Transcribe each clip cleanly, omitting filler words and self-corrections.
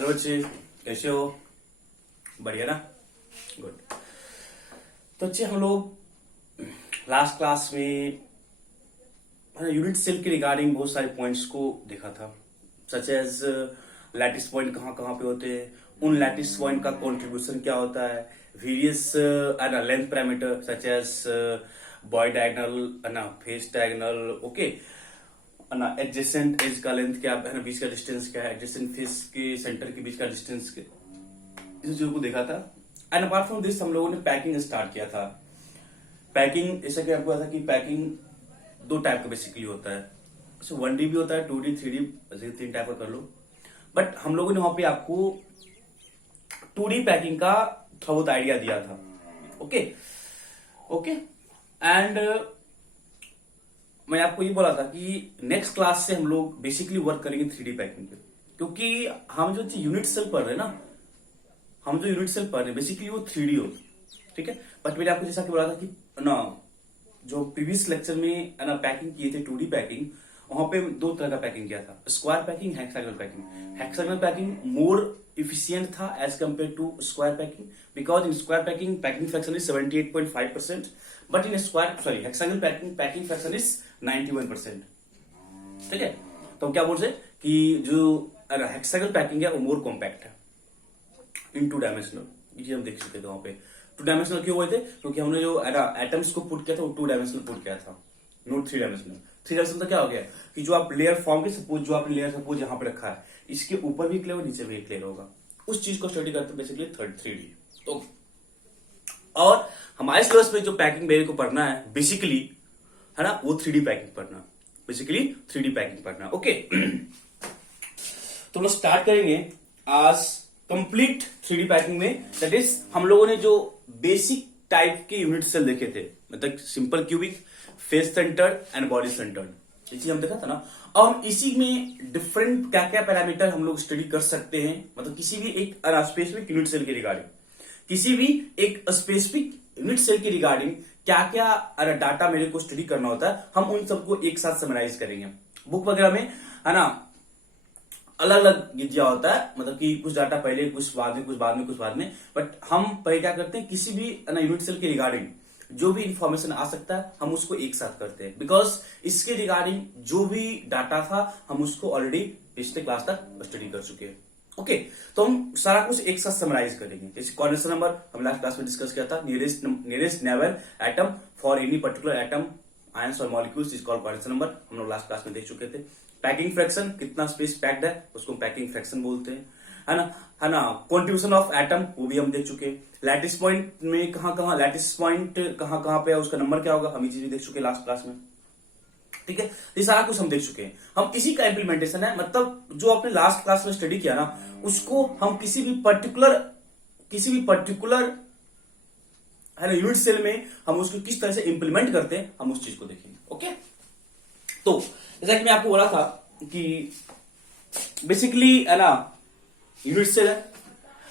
Hello बच्चे, कैसे हो? बढ़िया ना? गुड। तो बच्चे, हम लोग लास्ट क्लास में यूनिट सेल के रिगार्डिंग बहुत सारे पॉइंट्स को देखा था, सच एज लैटिस पॉइंट कहाँ कहाँ पे होते हैं, उन लैटिस पॉइंट का कॉन्ट्रीब्यूशन क्या होता है, various length parameter such as body diagonal ना फेस डायगोनल, ओके ना एडजेसेंट एज का लेंथ क्या है ना, बीच का डिस्टेंस क्या है, एडजेसेंट फेस के सेंटर के बीच का डिस्टेंस, इस चीजों को देखा था। एंड अपार्ट फ्रॉम दिस हम लोगों ने पैकिंग स्टार्ट किया था। पैकिंग ऐसा क्या आपको पता था कि पैकिंग दो टाइप का बेसिकली होता है, जैसे 1D भी होता है, 2D 3D, ऐसे 3 टाइप का कर लो। बट हम लोगों ने वहां पे आपको 2D पैकिंग का थोड़ा बहुत आइडिया दिया था। ओके ओके एंड मैं आपको ये बोला था कि नेक्स्ट क्लास से हम लोग बेसिकली वर्क करेंगे 3D पैकिंग पे, क्योंकि हम जो यूनिट सेल पढ़ रहे हैं ना, हम जो यूनिट सेल पढ़ रहे हैं बेसिकली वो 3D हो, ठीक है। बट मैंने आपको जैसा कि बोला था कि ना जो प्रीवियस लेक्चर में ना पैकिंग किए थे 2D पैकिंग, वहां पे दो तरह का पैकिंग किया था, square packing, hexagonal packing. Hexagonal packing more efficient था as compare to square packing, because in square packing packing fraction is 78.5%, but in square hexagonal packing packing fraction is 91%, ठीक है। तो हम क्या बोल रहे कि जो हेक्सागोनल पैकिंग है वो मोर कॉम्पैक्ट है इन 2 डायमेंशनल। ये हम देख चुके थे वहां पे 2 डायमेंशनल क्यों हुए थे, क्योंकि हमने जो एटम्स को पुट किया था वो 2 डायमेंशनल पुट किया था, नोट 3 डायमेंशनल। 3 डायमेंशनल तो क्या हो गया कि जो आप लेयर फॉर्म के, सपोज जो आपने लेयर सपोज यहाँ पे रखा है, इसके ऊपर भी एक लेयर नीचे भी एक लेयर होगा, उस चीज को स्टडी करते बेसिकली 3D। तो और हमारे सिलेबस में जो पैकिंग मेरे को पढ़ना है बेसिकली है ना, वो 3D पैकिंग पढ़ना, बेसिकली 3D पैकिंग पढ़ना। ओके तो हम स्टार्ट करेंगे आज कंप्लीट 3D पैकिंग में। दैट इज हम लोगों ने जो बेसिक टाइप के यूनिट सेल देखे थे, मतलब simple cubic, face centred and body centred, ये चीज हम देखा था ना। और हम इसी में डिफरेंट क्या क्या पैरामीटर हम लोग स्टडी कर सकते हैं, मतलब किसी भी एक स्पेसिफिक यूनिट सेल के रिगार्डिंग, किसी भी एक स्पेसिफिक यूनिट सेल के रिगार्डिंग क्या क्या डाटा मेरे को स्टडी करना होता है, हम उन सबको एक साथ समराइज करेंगे। बुक वगैरह में है ना अलग अलग दिया होता है, मतलब कि कुछ डाटा पहले, कुछ बाद में, कुछ बाद में, कुछ बाद में। बट हम पहले क्या करते हैं, किसी भी यूनिट सेल के रिगार्डिंग जो भी इंफॉर्मेशन आ सकता है हम उसको एक साथ करते हैं, बिकॉज इसके रिगार्डिंग जो भी डाटा था हम उसको ऑलरेडी पिछले क्लास तक स्टडी कर चुके हैं। ओके तो हम सारा कुछ एक साथ समराइज करेंगे। जैसे कोऑर्डिनेशन नंबर हम लास्ट क्लास में डिस्कस किया था, nearest neighbour atom for any particular atom, ions और molecules is called coordination number, हम लोग लास्ट क्लास में देख चुके थे। पैकिंग फ्रैक्शन, कितना स्पेस पैक्ड है उसको पैकिंग फ्रैक्शन बोलते हैं, है ना। कॉन्ट्रीब्यूशन ऑफ एटम वो भी हम देख चुके। लैटिस पॉइंट में कहां लैटिस पॉइंट कहां पे है, उसका नंबर क्या होगा, हम ये चीज भी देख चुके लास्ट क्लास में, ठीक है। ये सारा कुछ हम देख चुके हैं। हम इसी का इम्प्लीमेंटेशन है, मतलब जो आपने लास्ट क्लास में स्टडी किया ना, उसको हम किसी भी पर्टिकुलर है ना यूनिट सेल में हम उसको किस तरह से इंप्लीमेंट करते हैं, हम उस चीज को देखेंगे। ओके तो जैसा कि मैं आपको बोला था कि बेसिकली है ना यूनिट सेल है,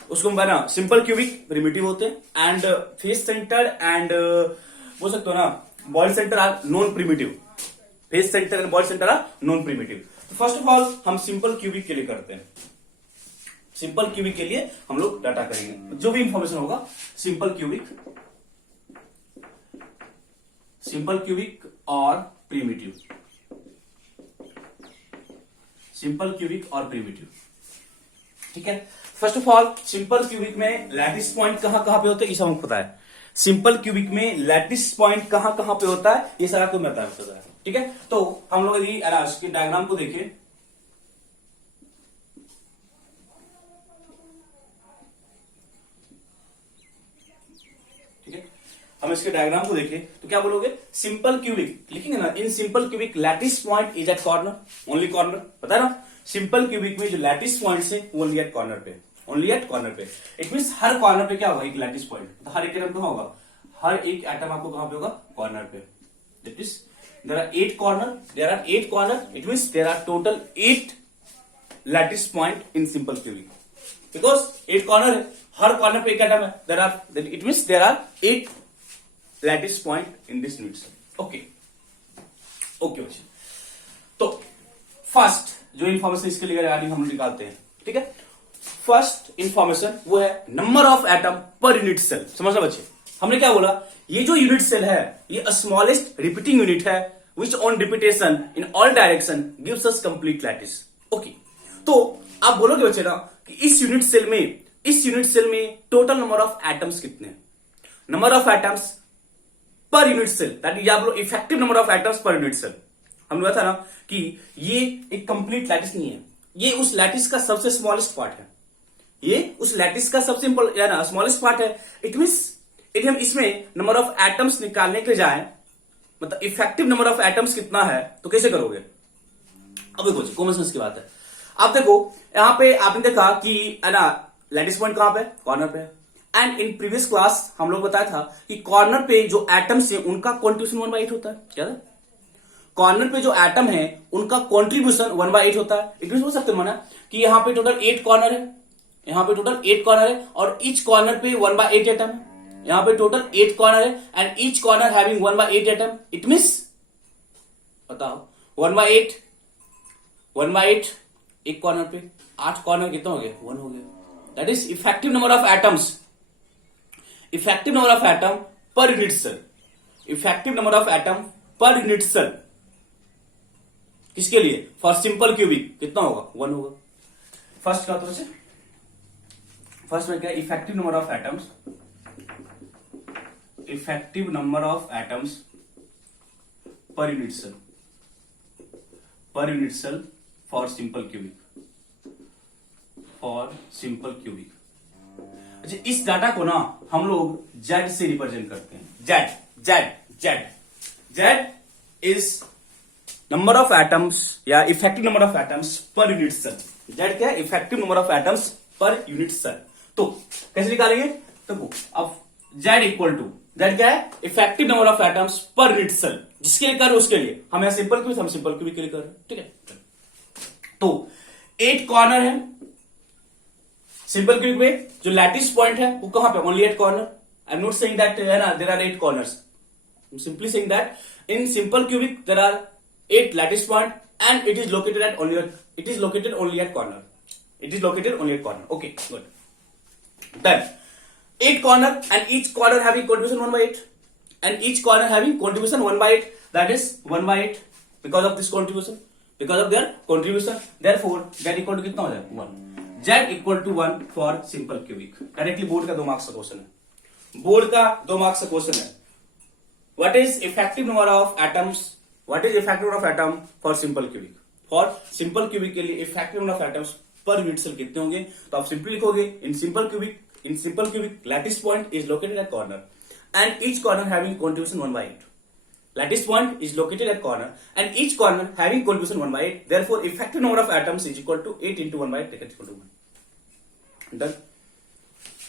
उसको हम ना सिंपल क्यूबिक प्रिमिटिव होते हैं, एंड फेस सेंटर एंड बोल सकते हो ना body centre are non primitive. Face centre and body centre are non primitive. तो फर्स्ट ऑफ ऑल हम सिंपल क्यूबिक के लिए करते हैं। सिंपल क्यूबिक के लिए हम लोग डाटा करेंगे, जो भी इंफॉर्मेशन होगा सिंपल क्यूबिक और प्रिमिटिव, सिंपल क्यूबिक और प्रिमिटिव, ठीक है। First of all simple cubic में लैटिस पॉइंट कहां कहां पे होते हैं, ये सब हमको पता है। सिंपल क्यूबिक में लैटिस पॉइंट कहां कहां पे होता है, ये सारा कुछ पता है, ठीक है। तो हम लोग यदि इसके डायग्राम को देखें, ठीक है, हम इसके डायग्राम को देखें तो क्या बोलोगे, सिंपल क्यूबिक लिखेंगे ना, in simple cubic lattice point is at corner, only corner, पता है ना। सिंपल क्यूबिक में जो लैटिस पॉइंट है वो ओनली एट कॉर्नर पे, ओनली एट कॉर्नर पे। इट मीन हर कॉर्नर पे क्या होगा, एक लैटिस पॉइंट, तो हर एक एटम कहां होगा, हर एक एटम आपको कहां पे होगा, कॉर्नर पे। That is there are 8 corner, it mean there are total 8 lattice point in simple cubic, because 8 corner है, हर कॉर्नर पे एक एटम है, there are, it mean there are 8 lattice point in this unit cell. Okay बच्चे, तो first जो information इसके लिए रिगार्डिंग हम निकालते हैं, ठीक है। फर्स्ट इंफॉर्मेशन वो है number of atom per unit cell. समझना बच्चे, हमने क्या बोला, ये जो यूनिट सेल है ये स्मॉलेस्ट रिपीटिंग यूनिट है which on repetition in all direction gives us complete lattice. Okay, तो आप बोलोगे बच्चे ना कि इस यूनिट सेल में टोटल नंबर ऑफ एटम्स कितने हैं? Number of atoms per unit cell, that is आप लोग effective number of atoms per unit cell. हमने बताया था ना कि ये एक कंप्लीट लैटिस नहीं है, ये उस लैटिस का सबसे स्मॉलेस्ट पार्ट है, ये उस लैटिस का सबसे स्मॉलेस्ट पार्ट है। इट मींस यदि हम इसमें नंबर ऑफ एटम्स निकालने के जाए, मतलब इफेक्टिव नंबर ऑफ एटम्स कितना है, तो कैसे करोगे? अब देखो जी, कॉमन सेंस की बात है। आप देखो यहां पे आपने देखा कि है ना लैटिस पॉइंट कहां पे? कॉर्नर पे। एंड इन प्रीवियस क्लास हम लोग बताया था कि कॉर्नर पे जो एटम्स है उनका कॉन्ट्रीब्यूशन 1/8 होता है। क्या है? कॉर्नर पे जो एटम है उनका कॉन्ट्रीब्यूशन 1/8 होता है। इट मीन बोल सकते हैं कि यहाँ पे टोटल 8 कॉर्नर है, यहाँ पे टोटल 8 कॉर्नर है और ईच कॉर्नर पे 1/8 एटम है। यहाँ पे टोटल 8 कॉर्नर है and each corner having 1/8 atom. It means बताओ 1/8 एक कॉर्नर पे 8 कॉर्नर कितना हो गया? 1 हो गया। That is effective number of atoms, effective number of atom per unit cell, effective number of atom per unit cell किसके लिए? फॉर सिंपल क्यूबिक कितना होगा? 1 होगा। फर्स्ट का तो फर्स्ट में क्या? Effective number of atoms, effective number of atoms per unit cell, per unit cell for simple cubic, for simple cubic. अच्छा, इस डाटा को ना हम लोग जेड से रिप्रेजेंट करते हैं। Z Z Z Z is number of atoms या effective number of atoms per unit cell. Z क्या है? Effective number of atoms per unit cell. तो कैसे निकालेंगे? तो अब जेड इक्वल टू, जेड क्या है? Effective number of atoms per unit cell. जिसके लिए कर रहे उसके लिए हम यहां सिंपल क्यूबिक, हम सिंपल क्यूबिक के लिए कर रहे हैं। ठीक है, तो 8 कॉर्नर है सिंपल क्यूबिक में। जो लैटिस पॉइंट है वो कहां पे? Only 8 corner. I am not saying that है ना there are 8 corners, I am simply saying that in simple cubic there are 8 lattice point and it is located at only at corner. It is located only at corner. Okay, good. Then 8 corner and each corner having contribution 1/8 and each corner having contribution 1/8. That is 1/8 because of this contribution, because of their contribution. Therefore, z equal to कितना हो जाएगा? 1. Z equal to 1 for simple cubic. Directly board का 2 marks का question है, board का 2 marks का question है। What is effective number of atoms? What is effective number of atom for simple cubic? For simple cubic के लिए effective number of atoms per unit cell कितने होंगे? तो आप सिंपली लिखोगे in simple cubic lattice point is located at corner and each corner having contribution 1/8. Lattice point is located at corner and each corner having contribution 1/8. Therefore, effective number of atoms is equal to 8 into 1/8 take it equal to 1. Done?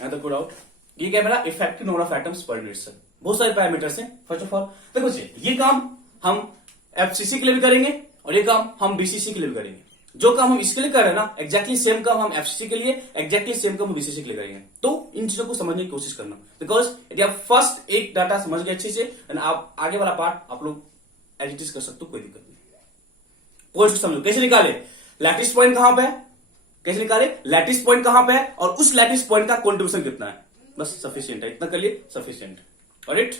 यहाँ तक पूरा out. ये क्या मेरा effective number of atoms per unit cell. बहुत सारे parameters हैं। First of all देखो ये काम हम एफसीसी के लिए भी करेंगे और ये काम हम बीसीसी के लिए भी करेंगे। जो काम हम इसके लिए कर रहे हैं ना, एग्जैक्टली सेम काम हम एफसीसी के लिए, एग्जैक्टली सेम काम हम बीसीसी के लिए करेंगे। तो इन चीजों को समझने की कोशिश करना, बिकॉज यदि आप फर्स्ट एक डाटा समझ गए अच्छे से, आप आगे वाला पार्ट आप लोग एडिटिस कर सकते हो, कोई दिक्कत नहीं। पॉइंट समझो कैसे निकाले, लैटिस पॉइंट कहां पे है, कैसे निकाले लैटिस पॉइंट कहां पे है और उस लैटिस पॉइंट का कॉन्ट्रीब्यूशन कितना है, बस सफिशियंट है, इतना कर लिए सफिशियंट। ऑलराइट,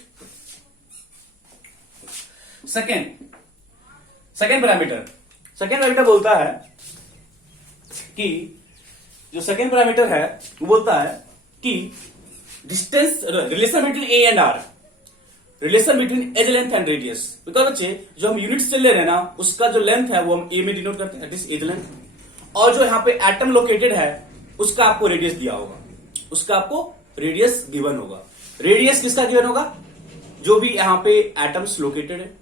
सेकेंड पैरामीटर बोलता है कि जो सेकेंड पैरामीटर है वो बोलता है कि distance, relation between a and r, relation between edge length and radius. Because बच्चे जो हम यूनिट सेल ले रहे हैं ना, उसका जो लेंथ है वो हम ए में डिनोट करते हैं, दैट इज एज लेंथ। और जो यहाँ पे एटम लोकेटेड है उसका आपको रेडियस दिया होगा, उसका आपको रेडियस गिवन होगा। रेडियस किसका गिवन होगा? जो भी यहाँ पे एटम्स लोकेटेड है।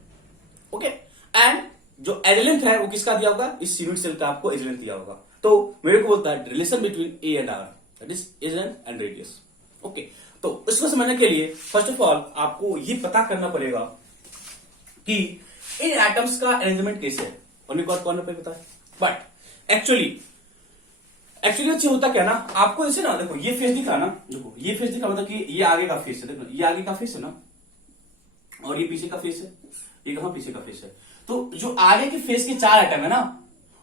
ओके, एंड जो एज लेंथ है वो किसका दिया होगा? इस यूनिट सेल का आपको एज लेंथ दिया होगा। तो मेरे को बोलता है relation between a and r, that is edge length and radius. Okay, तो इसको समझने के लिए फर्स्ट ऑफ ऑल आपको ये पता करना पड़ेगा कि इन एटम्स का अरेंजमेंट कैसे है। कॉर्नर पे पता है, बट एक्चुअली अच्छी होता क्या ना, आपको ऐसे ना देखो ये फेस दिखा ना, देखो ये फेस दिखा, मतलब कि ये आगे का फेस है, देखो ये आगे का फेस है ना, और ये पीछे का फेस है, ये कहां पीछे का फेस है। तो जो आगे के फेस के 4 एटम है ना,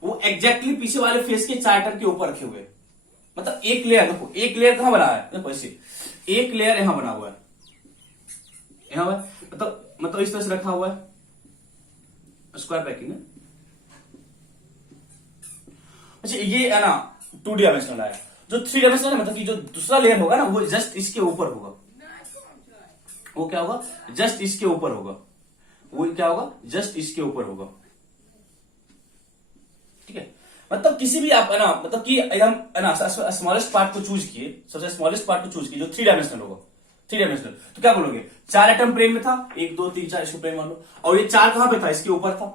वो एग्जैक्टली पीछे वाले फेस के 4 एटम के ऊपर रखे हुए, मतलब एक लेयर, देखो एक लेयर कहां बना है, देखो ऐसे एक लेयर यहां बना हुआ है, यहां हुआ है, मतलब इस तरह से रखा हुआ है, स्क्वायर पैकिंग है। अच्छा ये है ना 2 डायमेंशनल है, जो 3 डायमेंशनल है मतलब कि जो दूसरा लेयर होगा ना वो जस्ट इसके ऊपर होगा, वो क्या होगा, जस्ट इसके ऊपर होगा, वो क्या होगा, जस्ट इसके ऊपर होगा, ठीक है। मतलब किसी भी आप है ना, मतलब कि एकदम है ना स्मॉलेस्ट पार्ट को चूज किए, सबसे स्मॉलेस्ट पार्ट को चूज किए जो 3 डायमेंशनल होगा, 3 डायमेंशनल, तो क्या बोलोगे, 4 एटम प्लेन में था, 1 2 3 4 इसको प्लेन मान लो, और ये 4 कहां पे था, इसके ऊपर था,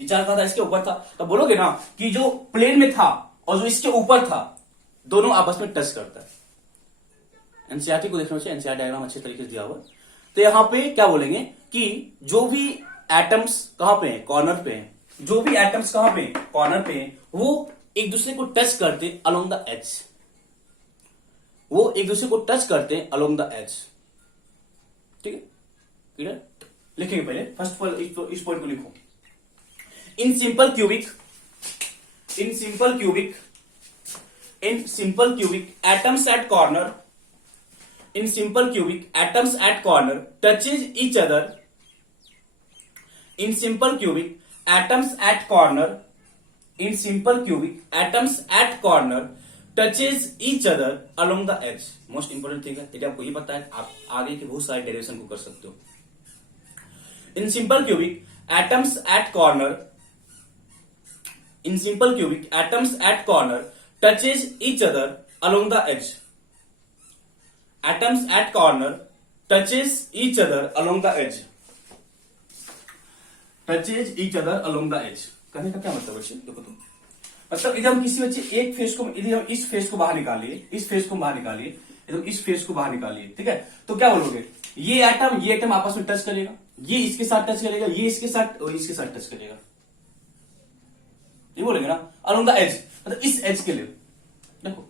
ये 4 कहां था, इसके ऊपर था, तो बोलोगे ना कि जो प्लेन में था और जो इसके ऊपर था दोनों आपस में टच करता है। एनसीईआरटी को देखना चाहिए, एनसीईआरटी डायग्राम अच्छे तरीके से दिया हुआ है। तो यहां पे क्या बोलेंगे कि जो भी एटम्स कहां पे हैं, कॉर्नर पे हैं, जो भी एटम्स कहां पे कॉर्नर पे हैं वो एक दूसरे को टच करते अलोंग द एज, वो एक दूसरे को टच करते हैं अलोंग द एज, ठीक है, क्लियर। लिखेंगे पहले फर्स्ट ऑफ ऑल इस पॉइंट को लिखो, इन simple cubic atoms at corner, in simple cubic atoms at corner touches each other, in simple cubic atoms at corner, in simple cubic atoms at corner touches each other along the edge। Most important thing है, यदि आपको ये पता है आप आगे के बहुत सारे डेरिवेशन को कर सकते हो। In simple cubic atoms at corner, in simple cubic atoms at corner touches each other along the edge, atoms at corner touches each other along the edge, touches each other along the edge कहने का क्या मतलब बच्चे, देखो तुम मतलब यदि हम किसी बच्चे एक फेस को, यदि हम इस फेस को बाहर निकालिए, इस फेस को बाहर निकालिए, यदि इस फेस को बाहर निकालिए, ठीक है, तो क्या बोलोगे, ये एटम आपस में टच करेगा, ये इसके साथ टच करेगा, ये इसके साथ और इसके साथ टच करेगा, ये बोलेंगे ना अलोंग द एज, मतलब इस एज के लिए। देखो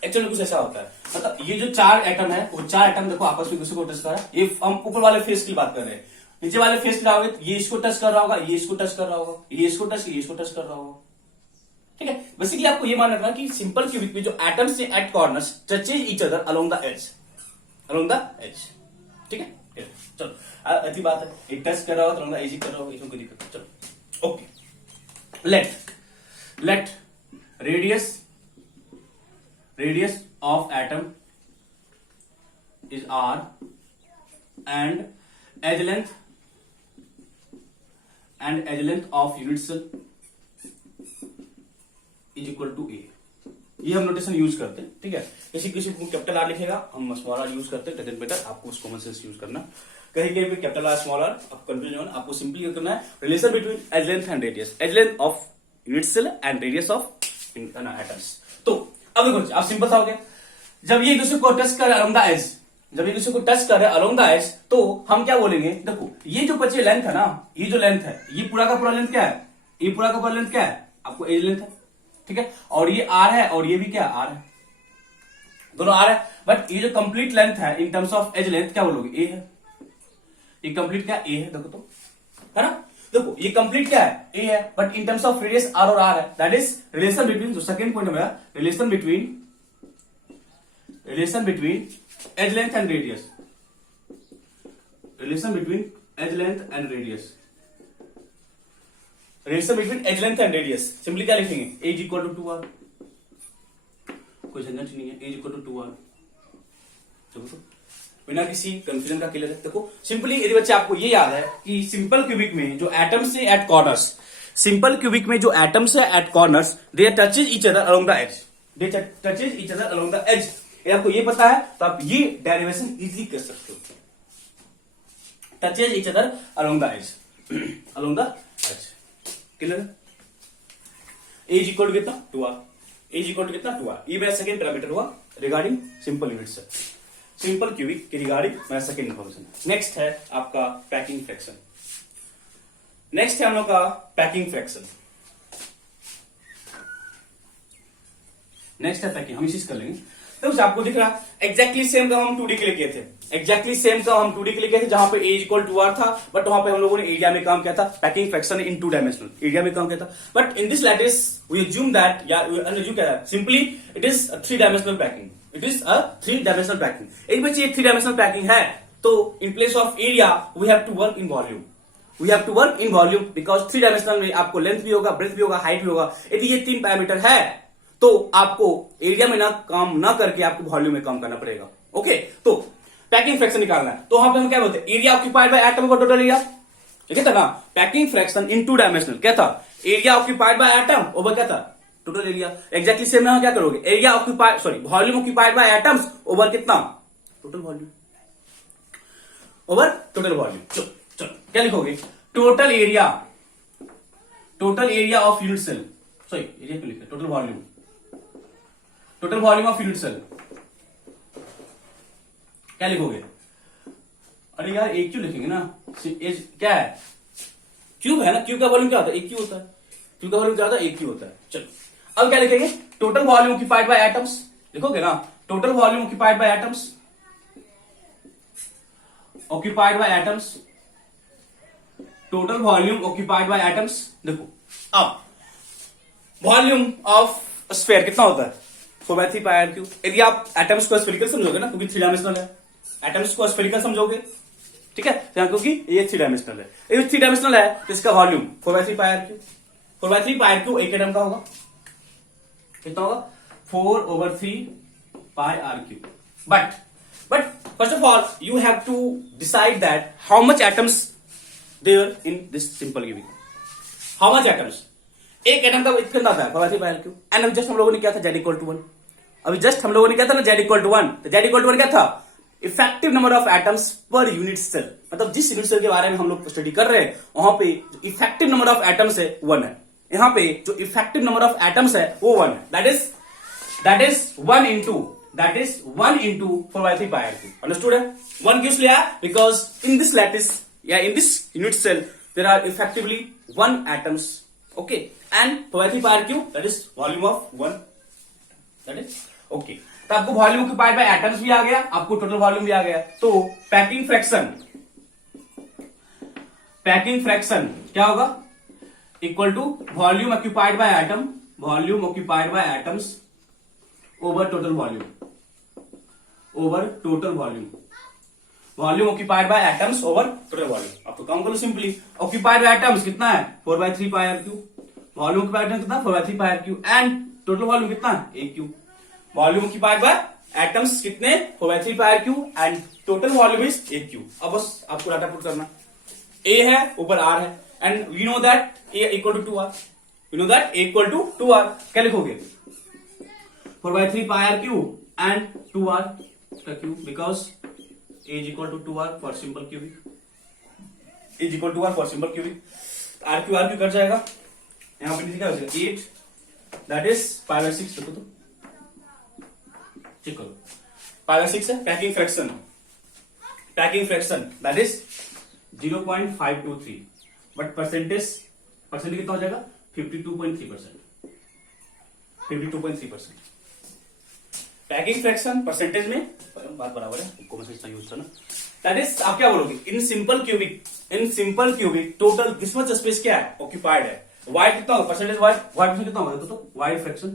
एक्चुअली कुछ ऐसा होता है, मतलब ये जो 4 एटम है वो 4 एटम देखो आपस में दूसरे को टच कर रहा है, ये हम ऊपर वाले फेस की बात कर रहे हैं, नीचे वाले फेस की लाओगे ये इसको टच कर रहा होगा, ये इसको टच कर रहा होगा, ये इसको टच कर रहा होगा, ठीक है। बेसिकली आपको ये मान रखना कि सिंपल क्यूबिक में जो एटम्स से at corners touches each other along the edge, ठीक है। चलो अच्छी बात है, एक टच कर रहा होगा अलोंग द एज ही कर रहा होगा, इसमें कोई दिक्कत नहीं। चलो okay, let radius of atom is r and edge length of unit cell is equal to a। ये हम नोटेशन यूज करते हैं, ठीक है। किसी को कैपिटल आर लिखेगा, हम स्मॉल आर यूज करते हैं, लेकिन बेटर आपको उस कॉमन सेंस यूज करना, कहीं कहीं पे कैपिटल आर स्मॉल आर आप कंफ्यूजन होना, आपको सिंपली क्या करना है, relation between edge length and radius, edge length of unit cell and radius of atoms. तो अब देखो आप सिंपल सा हो गया, जब ये दूसरे को टच कर अलोंग द एज, जब ये दूसरे को टच कर रहे अलोंग द एज, तो हम क्या बोलेंगे, देखो ये जो बचे लेंथ है ना, ये जो लेंथ है, ये पूरा का पूरा लेंथ क्या है, ये पूरा का पूरा लेंथ क्या है, आपको एज लेंथ है, ठीक है, और ये आर है और ये भी क्या आर है, दोनों आर है, बट ये जो कंप्लीट लेंथ है in terms of edge length क्या बोलोगे, ए है, ये कंप्लीट क्या ए है, देखो तो है ना, देखो ये कंप्लीट क्या है, ए है, but in terms of radius r और आर है, दैट इज रिलेशन बिटवीन, जो सेकंड पॉइंट है मेरा, relation between edge length and radius, relation between edge length and radius, relation between edge length and radius, simply क्या लिखेंगे, ए is equal to 2r, कोई झंझट नहीं है, a is equal to 2r, देखो बिना किसी कंफ्यूजन का क्लियर है। देखो सिंपली यदि बच्चे आपको ये याद है कि सिंपल क्यूबिक में जो एटम्स से एट कॉर्नर्स, सिंपल क्यूबिक में जो एटम्स है at corners, they touches each other along the edge, they touches each other along the edge, ये आपको ये पता है तो आप ये डेरिवेशन इजीली कर सकते हो, touches each other along the edge, along the edge, clear है। ए इज इक्वल टू कितना 2r, A is equal to कितना 2r, ये मेरा सेकंड पैरामीटर हुआ regarding simple unit cell. Simple cubic की रिगार्डिंग मेरा सेकेंड इन्फॉर्मेशन। नेक्स्ट है आपका पैकिंग फ्रैक्शन। नेक्स्ट है हम लोग का पैकिंग फ्रैक्शन। नेक्स्ट है पैकिंग, हम इसी से कर लेंगे। तो आपको दिख रहा एग्जैक्टली सेम काम हम 2D के लिए किए थे। एग्जैक्टली सेम काम हम 2D के लिए किए थे, जहां पे a इक्वल टू r था, बट वहां पे हम लोगों ने एरिया में काम किया था। Packing fraction in 2 dimensional area में काम किया था। But in this lattice we assume that, या अज्यूम क्या है, simply it is 3 dimensional packing. It is a 3 dimensional packing. एक बच्चे 3 डायमेंशनल पैकिंग है, तो in place of area we have to work in volume. We have to work in volume because 3 dimensional में आपको length भी होगा, breath भी होगा, हाइट भी होगा। यदि ये 3 पैरामीटर है तो आपको एरिया में ना काम ना करके आपको वॉल्यूम में काम करना पड़ेगा। ओके, तो पैकिंग फ्रैक्शन निकालना है, तो वहां पे हम क्या बोलते हैं, एरिया ऑक्यूपाइड बाय एटम का टोटल एरिया। ठीक है ना, पैकिंग फ्रैक्शन इन 2 डायमेंशनल क्या था, area occupied by atom over क्या था, टोटल एरिया। एग्जैक्टली सेम यहां क्या करोगे, area occupied sorry volume occupied by atoms over कितना, total volume over total volume. चलो क्या लिखोगे, total area of unit cell, sorry area क्यों लिखा, total volume of unit cell क्या लिखोगे। अरे यार एक क्यू लिखेंगे ना, क्या है, क्यूब है ना, क्यूब का वॉल्यूम क्या होता है, एक क्यू होता है। क्यूब का वॉल्यूम क्या होता है, एक क्यू होता है। चलो अब क्या लिखेंगे, total volume occupied by atoms लिखोगे ना, total volume occupied by atoms, total volume occupied by atoms. देखो अब वॉल्यूम ऑफ स्फीयर कितना होता है, 4/3 पाई आर क्यूब। यदि आप एटम्स को स्फेरिकल समझोगे ना, क्योंकि 3 डायमेंशनल है, एटम्स को स्फेरिकल समझोगे, ठीक है, क्योंकि ये 3 डायमेंशनल है। ये 3 डायमेंशनल है तो इसका volume 4/3 pi r cube. 4/3 pi r cube एक एटम का होगा, कितना होगा, 4/3 pi r cube. But first of all you have to decide that how much atoms there in this simple cubic, how much atoms. एक atom का कितना था, 4/3 pi r cube. And अभी जस्ट हम लोगों ने क्या था, Z इक्वल टू 1। अभी जस्ट हम लोगों ने क्या था ना, Z इक्वल टू 1। तो Z इक्वल टू 1 क्या था, effective number of atoms per unit cell. मतलब जिस यूनिट सेल के बारे में हम लोग स्टडी कर रहे हैं, वहां पे जो इफेक्टिव नंबर ऑफ एटम्स है 1 है। यहां पे जो इफेक्टिव नंबर ऑफ एटम्स है वो 1 है। That is 1 into 4/3 pi r cube. Understood है। 1 क्यों लिया, बिकॉज इन दिस लैटिस या in this unit cell there are effectively 1 atoms. Okay, and 4/3 pi r cube that is volume of 1, that is okay. तो आपको volume occupied by atoms भी आ गया, आपको total volume भी आ गया। तो पैकिंग फ्रैक्शन क्या होगा, equal to volume occupied by atoms over total volume, volume occupied by atoms over total volume. आपको काम करो सिंपली, ऑक्यूपाइड बाय एटम्स कितना है, 4/3 pi r cube. Volume occupied कितना, 4/3 pi r cube. And total volume कितना, एक cube. Volume occupied by atoms कितने, 4/3 pi r cube. And total volume is एक क्यूब। अब बस आपको डाटा पुट करना, ए है ऊपर आर है, and we know that a equal to 2r, क्या लिखोगे, 4/3 pi r cube and 2r का cube, because a is equal to 2r for simple cubic, r Q cut जाएगा, यहाँ पे नीचे क्या हो जाएगा, 8 दैट इज π/6। देखो तो चेक करो, π/6 है। Packing fraction that is 0.523, but percentage कितना हो जाएगा, 52.3%। पैकिंग फ्रैक्शन परसेंटेज में बात बराबर है, कॉमन सेंस यूज करना। दैट इज आप क्या बोलोगे, इन simple cubic total this much space क्या है, ऑक्यूपाइड है। वाइड कितना होगा, परसेंटेज वाइड परसेंट कितना होगा, तो वाइड फ्रैक्शन,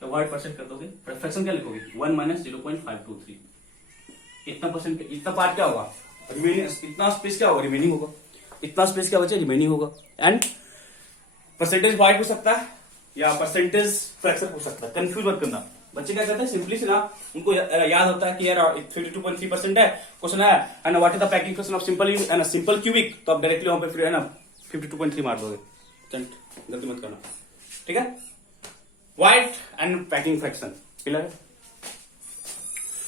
तो वाइड परसेंट कर दोगे, फ्रैक्शन क्या लिखोगे, 1 - 0.523। इतना परसेंट, इतना पार्ट क्या होगा, रिमेनिंग, इतना स्पेस क्या होगा, रिमेनिंग होगा। इतना स्पेस क्या बचा, रिमेनिंग होगा। एंड परसेंटेज वाइड हो सकता है या परसेंटेज फ्रैक्शन हो सकता है, कंफ्यूज मत करना। बच्चे क्या करते हैं, सिंपली से ना उनको याद होता है कि यार 52.3% है, क्वेश्चन है and what is the packing fraction of simple cubic, तो आप डायरेक्टली वहां पे फिर है ना 52.3 मार दोगे। गलती मत करना, ठीक है। Wide and packing fraction clear है।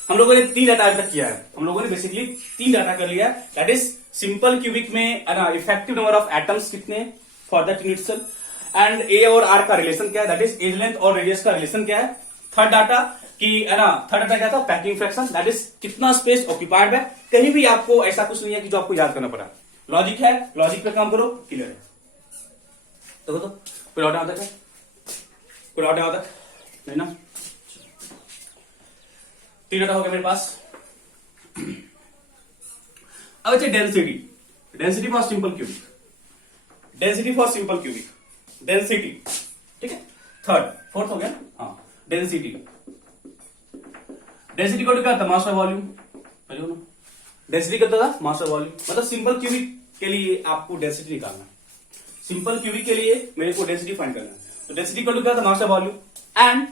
हम लोगों ने 3 डाटा तक किया है, हम लोगों ने बेसिकली 3 डाटा कर लिया है। दैट इज सिंपल क्यूबिक में इफेक्टिव नंबर ऑफ एटम्स कितने for that unit cell, and a और आर का रिलेशन क्या है, दैट इज एज लेंथ और रेडियस का रिलेशन क्या है। थर्ड डाटा कि है ना, थर्ड डाटा क्या था, पैकिंग फ्रैक्शन, दैट इज कितना स्पेस ऑक्यूपाइड है। कहीं भी आपको ऐसा कुछ नहीं है कि जो आपको याद करना पड़ा। लॉजिक है, लॉजिक पे काम करो, क्लियर है। देखो तो कोई डाउट आता है, कोई डाउट आता है नहीं ना। 3 डाटा हो गया मेरे पास। अब अच्छा density, density for simple cubic, density for simple cubic, density, ठीक है। थर्ड फोर्थ हो गया, हाँ डेंसिटी। डेंसिटी को क्या था, मास बाय वॉल्यूम, पहले बोलो डेंसिटी कितना था, मास बाय वॉल्यूम। मतलब सिंपल क्यूबिक के लिए आपको डेंसिटी निकालना है, सिंपल क्यूबिक के लिए मेरे को डेंसिटी फाइंड करना है। तो डेंसिटी को क्या था, mass by volume. And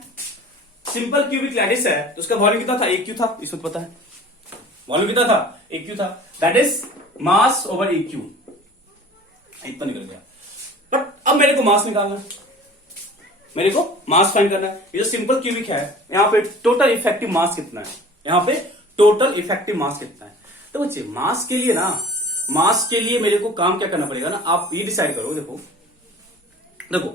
simple cubic lattice है तो उसका वॉल्यूम कितना था, एक क्यू था, इसमें पता है वॉल्यूम कितना था, एक क्यू था, दैट इज मास ओवर एक क्यू, इतना निकल गया। बट अब मेरे को मास निकालना है, मेरे को मास फाइंड करना है। ये जो सिंपल क्यूबिक है यहाँ पे टोटल इफेक्टिव मास कितना है, यहाँ पे टोटल इफेक्टिव मास कितना है। तो बच्चे मास के लिए ना, मास के लिए मेरे को काम क्या करना पड़ेगा ना, आप ये डिसाइड करो। देखो देखो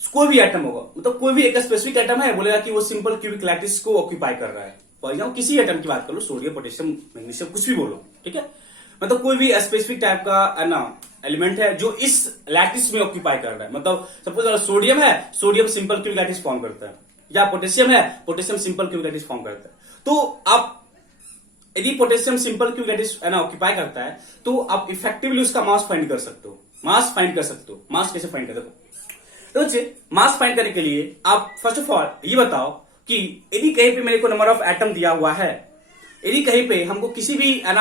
कोई भी एटम होगा, मतलब कोई भी एक स्पेसिफिक एटम है, बोलेगा कि वो सिंपल क्यूबिक लैटिस को ऑक्यूपाई कर रहा है। फॉर एग्जाम्पल किसी एटम की बात कर लो, सोडियम पोटेशियम मैग्नीशियम कुछ भी बोलो, ठीक है। मतलब कोई भी स्पेसिफिक टाइप का ना एलिमेंट है जो इस लैटिस में ऑक्यूपाई कर रहा है। मतलब सपोज सोडियम है, sodium simple cubic lattice form करता है, या पोटेशियम है, potassium simple cubic lattice form करता है। तो आप यदि पोटेशियम सिंपल क्यूबिक लैटिस है ना ऑक्यूपाई करता है, तो आप इफेक्टिवली उसका मास फाइंड कर सकते हो, मास फाइंड कर सकते हो। मास कैसे फाइंड कर सकते हो, तो मास फाइंड करने के लिए आप फर्स्ट ऑफ ऑल ये बताओ कि यदि कहीं पे मेरे को नंबर ऑफ एटम दिया हुआ है, यदि कहीं पे हमको किसी भी है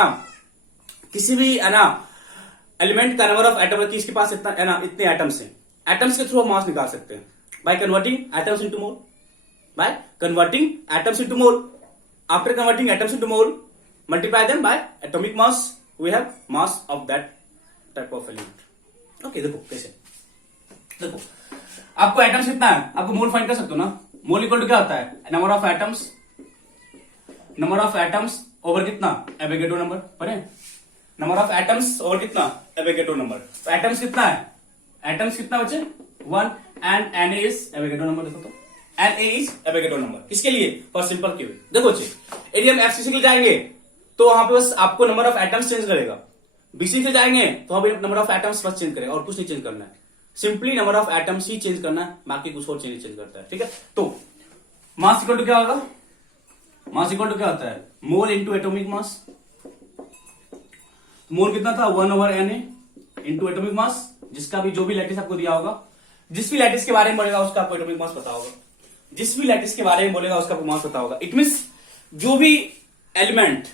ना एलिमेंट का नंबर ऑफ एटम कि इसके पास इतना है ना, इतने एटम्स हैं, एटम्स के थ्रू हम मास निकाल सकते हैं by converting atoms into mole, by converting atoms into mole. After converting atoms into mole, multiply them by atomic mass, we have mass of that type of element. Okay देखो कैसे, देखो आपको atoms कितना है, आपको मोल फाइंड कर सकते हो ना। मोल इक्वल टू क्या होता है, number of atoms, number of atoms over कितना, एवोगैड्रो नंबर, पढ़े, नंबर ऑफ एटम्स ओवर कितना, एवोगैड्रो नंबर। तो एटम्स कितना है, एटम्स कितना बच्चे 1 and N is Avogadro number. देखो तो एन इज एवोगैड्रो नंबर, किसके लिए, फॉर सिंपल क्यूबिक। देखो बच्चे यदि हम एफसीसी के लिए जाएंगे तो वहां पे बस आपको नंबर ऑफ एटम्स चेंज करेगा, बीसी के जाएंगे तो वहां पे नंबर ऑफ एटम्स बस चेंज करेगा और कुछ नहीं चेंज करना है, simply number of atoms he change करना है, बाकी कुछ और चेंज करता है, ठीक है। तो मास इक्वल टू क्या होगा, मास इक्वल टू क्या होता है, मोल इंटू एटॉमिक मास। मोल कितना था, 1 over N into atomic mass, जिसका भी जो भी लैटिस आपको दिया होगा, जिस भी लैटिस के बारे में बोलेगा उसका आपको एटॉमिक मास पता होगा, जिस भी लैटिस के बारे में बोलेगा उसका आपको मास पता होगा। इट मींस जो भी एलिमेंट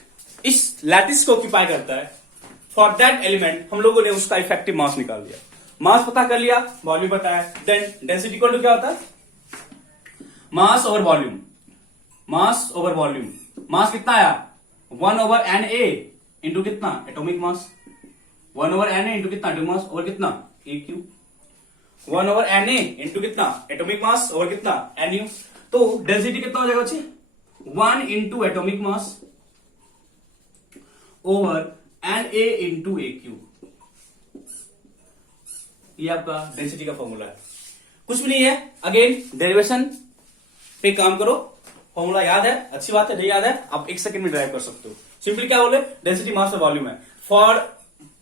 इस लैटिस को ऑक्यूपाई करता है, फॉर दैट एलिमेंट हम लोगों ने उसका इफेक्टिव मास निकाल दिया, मास पता कर लिया, वॉल्यूम बताया। देन डेंसिटी इक्वल टू क्या होता है, mass over volume, mass over volume. Mass कितना आया, 1 ओवर एन ए इंटू कितना, atomic mass, 1 over N A into कितना, एटॉमिक मास ओवर कितना, a cube, 1 over N A into कितना, एटॉमिक मास ओवर कितना, एन यू। तो density कितना हो जाएगा बच्चे, 1 into atomic mass over N A into a cube. ये आपका डेंसिटी का फॉर्मूला है, कुछ भी नहीं है। अगेन डेरिवेशन पे काम करो, फॉर्मूला याद है, अच्छी बात है, नहीं याद है आप 1 सेकंड में ड्राइव कर सकते हो। सिंपली क्या बोले, डेंसिटी मास और वॉल्यूम है, फॉर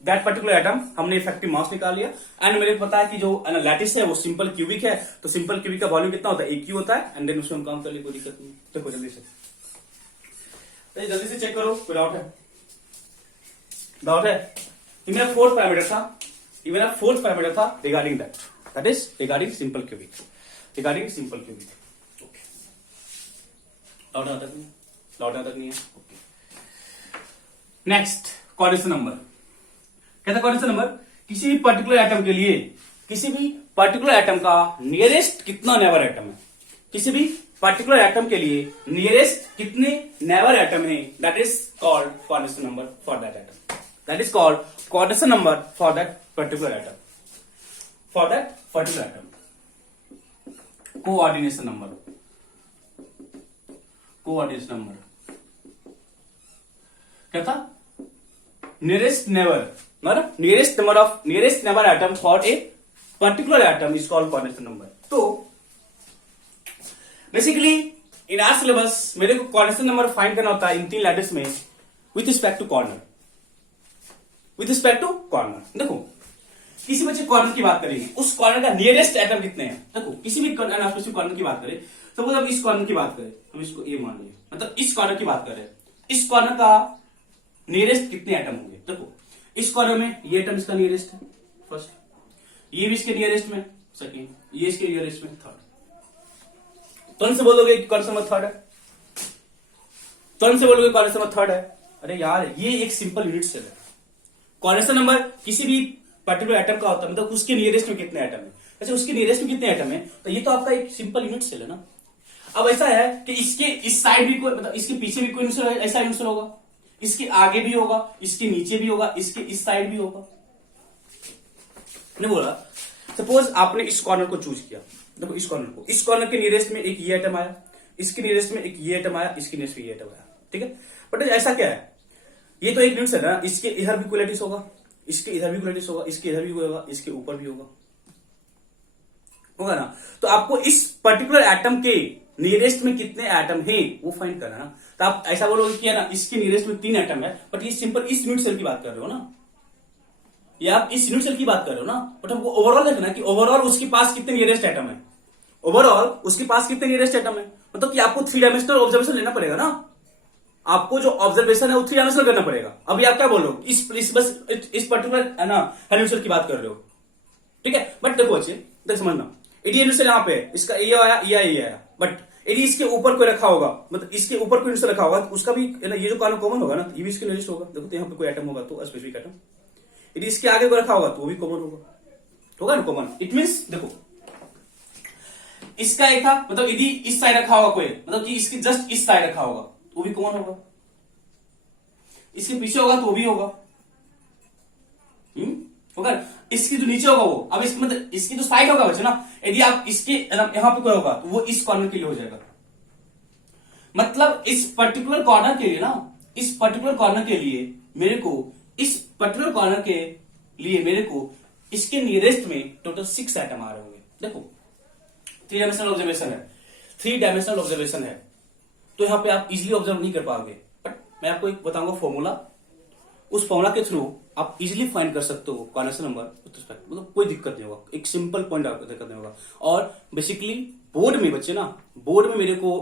दैट पर्टिकुलर एटम हमने इफेक्टिव मास निकाल लिया। एंड मेरे को पता है कि जो लैटिस है वो सिंपल क्यूबिक है, तो सिंपल क्यूबिक का वॉल्यूम कितना होता है, एक क्यू होता है। एंड देन उसमें हम काम कर लिए, कोई दिक्कत नहीं। देखो जल्दी से चेक करो, कोई डाउट है, डाउट है। ये मेरा फोर्थ पैरामीटर था, ये मेरा फोर्थ पैरामीटर था regarding that is regarding simple cubic, regarding simple cubic. Okay, doubt आता नहीं, डाउट आता नहीं है। Okay, next coordination number. कहता कोऑर्डिनेशन नंबर, किसी भी पर्टिकुलर एटम के लिए, किसी भी पर्टिकुलर एटम का नियरेस्ट कितना नेबर एटम है, किसी भी पर्टिकुलर एटम के लिए नियरेस्ट कितने नेबर एटम है, that is called coordination number for that atom, that is called coordination number for that particular atom, for that particular atom. Coordination number, coordination number क्या था, nearest neighbour, मतलब nearest neighbour atom for a particular atom is called coordination number. तो basically in our syllabus मेरे को coordination number find करना होता है in 3 lattice में with respect to corner. With respect to corner देखो किसी बच्चे कॉर्नर की बात करेंगे, उस कॉर्नर का नियरेस्ट एटम कितने हैं। देखो किसी भी कॉर्नर की बात करें, सपोज हम इस कॉर्नर की बात करें, हम इसको ए मान लिया, मतलब इस कॉर्नर की बात करें, इस कॉर्नर का नियरेस्ट कितने एटम होंगे। देखो इस कॉर्नर में ये एटम इसका नियरेस्ट है फर्स्ट, ये भी इसके नियरेस्ट में सेकेंड, ये इसके नियरेस्ट में थर्ड। तुरंत से बोलोगे कॉर्नर नंबर थर्ड है, तुरंत से बोलोगे कॉर्नर नंबर थर्ड है। अरे यार ये एक सिंपल यूनिट सेल है। कॉर्नर नंबर किसी भी पर्टिकुलर एटम का होता है, मतलब उसके नियरेस्ट में कितने एटम है। अच्छा उसके नियरेस्ट में कितने एटम है, तो ये तो आपका एक सिंपल यूनिट सेल है ना। अब ऐसा है कि इसके इस साइड भी कोई, मतलब इसके पीछे भी कोई यूनिट सेल ऐसा यूनिट सेल होगा, इसके आगे भी होगा, इसके नीचे भी होगा, इसके इस साइड भी होगा। मैंने बोला सपोज आपने इस कॉर्नर को चूज किया, देखो इस कॉर्नर के नियरेस्ट में एक ये आइटम आया, इसके नियरेस्ट में एक ये आइटम आया, इसके नियरेस्ट में ये आइटम आया, ठीक है। बट ऐसा क्या है, ये तो एक यूनिट है ना, इसके इधर भी कोई लैटिस होगा, इसके इधर भी कोई लैटिस होगा, इसके इधर भी कोई होगा, इसके ऊपर भी होगा ना। तो आपको इस पर्टिकुलर एटम के नियरेस्ट में कितने एटम हैं वो फाइंड करना है ना। तो आप ऐसा बोलोगे कि ना इसके नियरेस्ट में 3 एटम है, बट ये सिंपल इस यूनिट सेल की बात कर रहे हो ना, या आप इस यूनिट सेल की बात कर रहे हो ना। बट हमको ओवरऑल देखना है कि ओवरऑल उसके पास कितने नियरेस्ट एटम है, ओवरऑल उसके पास कितने नियरेस्ट एटम है। मतलब कि आपको 3 डायमेंशनल ऑब्जर्वेशन लेना पड़ेगा ना, आपको जो ऑब्जर्वेशन है वो 3 डायमेंशनल करना पड़ेगा। अभी आप क्या बोल रहे हो, इस पर्टिकुलर है ना यूनिट सेल की बात कर रहे हो, ठीक है। बट देखो अच्छे देख समझना, यदि यूनिट सेल यहाँ पे इसका ये आया, ये आया, बट यदि इसके ऊपर कोई रखा होगा, मतलब इसके ऊपर कोई यूनिट सेल रखा होगा तो उसका भी है ना, ये जो कॉलम कॉमन होगा ना, ये भी इसके नियरेस्ट होगा। देखो तो यहाँ पे कोई एटम होगा तो स्पेसिफिक एटम, यदि इसके आगे कोई रखा होगा तो वो भी कॉमन होगा ना कॉमन। इट मीन्स देखो इसका एक था, मतलब यदि इस साइड रखा होगा कोई, मतलब कि इसके जस्ट इस साइड रखा होगा तो वो भी कॉमन होगा, इसके पीछे होगा तो वो भी होगा, होगा। इसके जो नीचे होगा वो, अब इसकी मतलब इसकी जो साइड होगा बच्चे ना, यदि आप इसके यहां पे कोई होगा तो वो इस कॉर्नर के लिए हो जाएगा। मतलब इस पर्टिकुलर कॉर्नर के लिए ना, इस पर्टिकुलर कॉर्नर के लिए मेरे को, इस पर्टिकुलर कॉर्नर के लिए मेरे को इसके नियरेस्ट में टोटल 6 एटम आ रहे होंगे। देखो 3 डायमेंशनल ऑब्जर्वेशन है, 3 डायमेंशनल ऑब्जर्वेशन है, तो यहां पे आप इजिली ऑब्जर्व नहीं कर पाओगे। बट मैं आपको एक बताऊंगा फॉर्मूला, उस फॉर्मूला के थ्रू आप इजिली फाइंड कर सकते हो कॉर्डिनेशन नंबर विद रिस्पेक्ट, मतलब कोई दिक्कत नहीं होगा, एक सिंपल पॉइंट आपको दिक्कत नहीं होगा। और बेसिकली बोर्ड में बच्चे ना, बोर्ड में मेरे को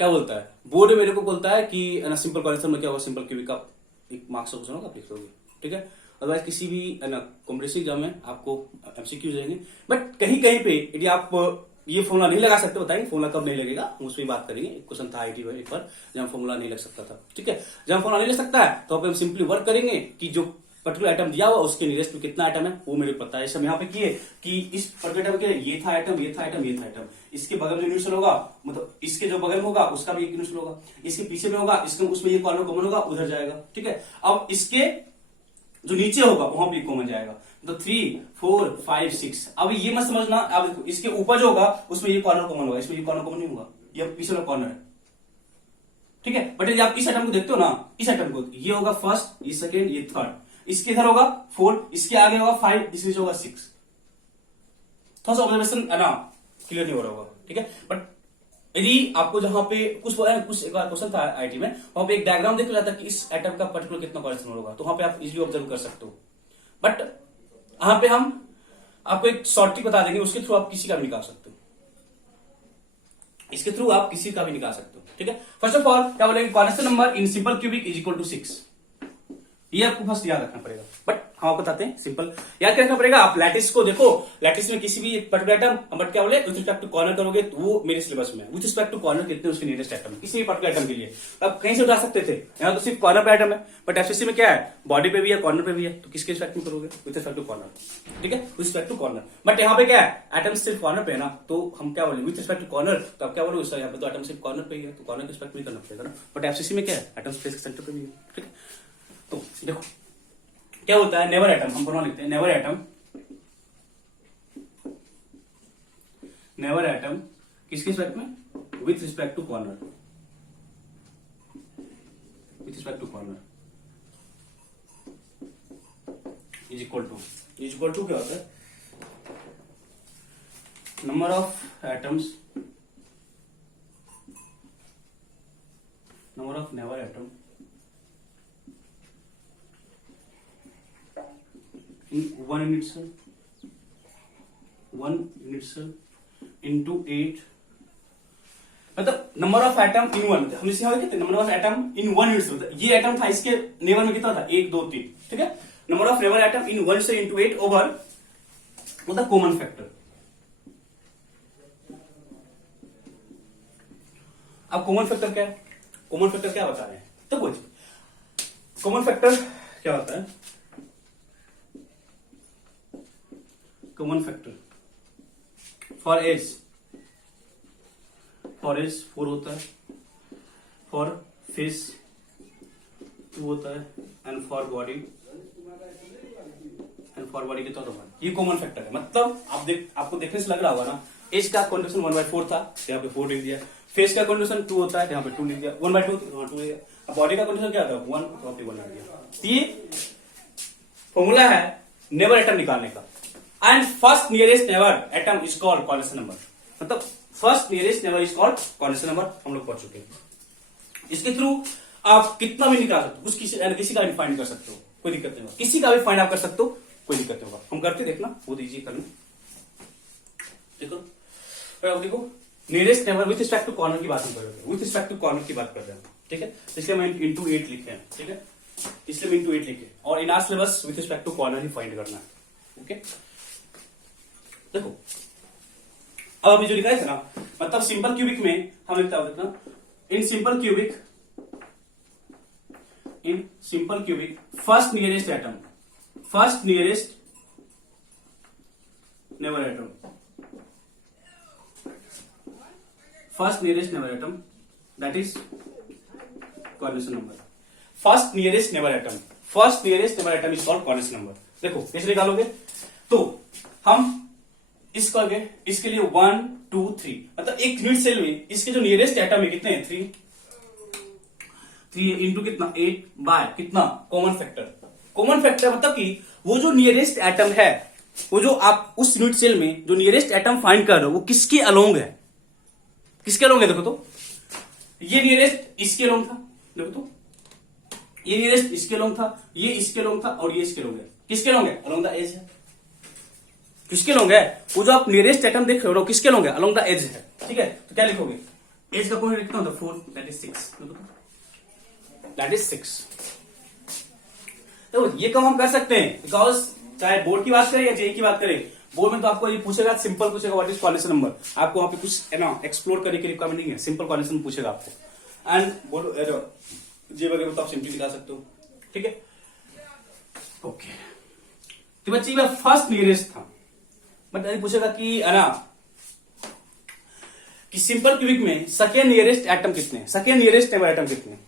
क्या बोलता है, बोर्ड में मेरे को बोलता है कि ना सिंपल कॉर्डिनेशन में क्या होगा, सिंपल क्यूबिक का एक मार्क्स का क्वेश्चन होगा, आप लिख लोगे, ठीक है। अदरवाइज किसी भी कॉम्पिटिशन एग्जाम में आपको एमसीक्यू जाएंगे। बट कहीं कहीं पे यदि आप ये फॉर्मूला नहीं लगा सकते, बताएंगे फॉर्मूला कब नहीं लगेगा, हम उस पर बात करेंगे। एक क्वेश्चन था आईटी में एक बार जहां फॉर्मूला नहीं लग सकता था, ठीक है। जहां फॉर्मूला नहीं लग सकता है तो हम सिंपली वर्क करेंगे कि जो पर्टिकुलर आइटम दिया हुआ उसके नियरेस्ट में कितना आइटम है वो मेरे को पता है। जैसे हम यहाँ पे किए कि इस पर्टिकुलर आइटम के ये था आइटम, ये था आइटम, ये था आइटम, इसके बगल में यूनिट सेल होगा, मतलब इसके जो बगल में होगा उसका भी एक यूनिट सेल होगा, इसके पीछे में होगा, इसके उसमें ये कॉर्नर कॉमन होगा, उधर जाएगा, ठीक है। अब इसके जो नीचे होगा वहां भी कॉमन जाएगा, तो 3 4 5 6। अब ये मत समझना, अब देखो इसके ऊपर जो होगा उसमें ये कॉर्नर कॉमन होगा, इसमें ये कॉर्नर कॉमन नहीं होगा, ये पीछे वाला कॉर्नर है, ठीक है। बट यदि आप इस आइटम को देखते हो ना, इस आइटम को, ये होगा फर्स्ट, ये सेकेंड, ये थर्ड, इसके इधर होगा 4, इसके आगे होगा 5, इसके नीचे होगा 6। थोड़ा सा ऑब्जर्वेशन है ना क्लियर नहीं हो रहा होगा, ठीक है। बट यदि आपको जहां पे कुछ एक बार क्वेश्चन था आईटी में, वहां पे एक डायग्राम देख रहा था कि इस एटम का पर्टिकुलर कितना कॉर्डिनेशन होगा, तो वहां पे आप इजीली ऑब्जर्व कर सकते हो। बट यहां पे हम आपको एक शॉर्ट ट्रिक बता देंगे, उसके थ्रू आप किसी का भी निकाल सकते हो, इसके थ्रू आप किसी का भी निकाल सकते हो, ठीक है। फर्स्ट ऑफ ऑल क्या बोलेंगे, coordination number in simple cubic is equal to 6, ये आपको फर्स्ट याद रखना पड़ेगा। बट हम आपको बताते हैं सिंपल याद रखना पड़ेगा। आप लैटिस को देखो, लैटिस में किसी भी पर्टिकुलर एटम, बट क्या बोले विद रिस्पेक्ट टू कॉर्नर करोगे तो वो मेरे सिलेबस में विद रिस्पेक्ट टू कॉर्नर कितने उसके नियरेस्ट एटम, किसी भी पर्टिकुलर एटम के लिए आप कहीं से उठा सकते थे। यहाँ तो सिर्फ कॉर्नर पे एटम है, बट एफसीसी में क्या है, बॉडी पे भी है, कॉर्नर पे भी है, तो किसके रिस्पेक्ट में करोगे, विद रिस्पेक्ट टू कॉर्नर, ठीक है, with respect to corner. But यहाँ पे क्या है, एटम सिर्फ कॉर्नर पे है ना, तो हम क्या बोले विद रिस्पेक्ट टू कॉर्नर, तो आप क्या बोलोगे सर यहाँ पे तो एटम सिर्फ कॉर्नर पे ही है, तो कॉर्नर के रिस्पेक्ट में करना पड़ेगा ना। बट एफसीसी में क्या है, एटम स्पेस के सेंटर पे भी है, ठीक है। तो देखो क्या होता है, नेवर एटम, हम फॉर्मूला लिखते हैं, नेवर एटम, नेवर एटम किसके रिस्पेक्ट में, with respect to corner, with respect to corner is equal to क्या होता है, number of atoms of neighbour atom in one unit cell into 8, मतलब number of atom in one, हम इसे कहते हैं number of atom in one unit cell. ये atom था, इसके नेबर में कितना था 1 2 3, ठीक है। Number of neighbour atom in one से इंटू 8 ओवर मतलब कॉमन फैक्टर। अब कॉमन फैक्टर क्या है, कॉमन फैक्टर क्या बता रहे हैं तो कुछ कॉमन फैक्टर क्या होता है, कॉमन फैक्टर फॉर एज 4 होता है, फॉर फेस 2 होता है, एंड फॉर बॉडी कितना होता है, ये कॉमन फैक्टर है। मतलब आपको देखने से लग रहा होगा ना, एज का कंडीशन 1/4 था, यहाँ पे 4 लिख दिया। फेस का कंडीशन 2 होता है, यहाँ पे 2 लिख दिया। 1/2 2 लिख दिया। अब बॉडी का कंडीशन क्या था 1, तो 1 लिख दिया। ये फॉर्मूला है नेबर एटम निकालने का। And first nearest neighbour atom is called coordination number, मतलब first nearest neighbour is called coordination number, हम लोग पढ़ चुके हैं। इसके थ्रू आप कितना भी निकाल सकते हो, किसी का भी फाइंड कर सकते हो, कोई दिक्कत नहीं होगा। किसी का भी फाइंड आप कर सकते हो, कोई दिक्कत नहीं होगा। हम करते देखना, बहुत इजी करना। देखो nearest neighbour with respect to corner की बात हम कर रहे हैं, विथ रिस्पेक्ट टू कॉर्नर की बात कर रहे हैं, ठीक है। इसलिए मैं इंटू 8 लिखे हैं, ठीक है, इसलिए मैं इंटू 8 लिखे। और in our syllabus with respect to corner ही फाइंड करना है, ओके। देखो अब अभी जो लिखा है ना, मतलब सिंपल क्यूबिक में हम लिखता है in simple cubic first nearest neighbour atom that is coordination number. First nearest neighbour atom is called coordination number. देखो कैसे निकालोगे, तो हम इसके लिए 1 2 3, मतलब एक यूनिट सेल में इसके जो नियरेस्ट एटम है कितने हैं 3 इंटू कितना 8 बाय कितना कॉमन फैक्टर मतलब कि वो जो नियरेस्ट एटम है, वो जो आप उस यूनिट सेल में जो नियरेस्ट एटम फाइंड कर रहे हो वो किसके अलोंग है, देखो तो ये नियरेस्ट इसके अलोंग था, देखो तो ये नियरेस्ट इसके अलोंग था, ये इसके अलोंग था, और ये इसके अलोंग है। किसके अलोंग है, अलोंग द एज है। किसके अलोंग है, वो जो आप नियरेस्ट एटम देख रहे हो किसके अलोंग है, अलोंग द एज है, ठीक है। तो क्या लिखोगे, एज का कोई कितना होता है 4, दैट इज 6। तो ये कम हम कर सकते हैं, बिकॉज चाहे बोर्ड की बात करें या जेई की बात करें, बोर्ड में तो आपको ये पूछेगा, सिंपल पूछेगा व्हाट इज कॉर्डिनेशन नंबर। आपको वहां पे कुछ है ना एक्सप्लोर करने की रिक्वायरमेंट नहीं है, सिंपल कॉर्डिनेशन पूछेगा आपको। एंड बोर्ड जे वगैरह तो आप सिंपली निकाल सकते हो, ठीक है, ओके। तो बच्चे में फर्स्ट नियरेस्ट था, बट यदि पूछेगा कि है ना कि सिंपल क्यूबिक में सेकेंड नियरेस्ट एटम कितने, सेकेंड नियरेस्ट नेबर एटम कितने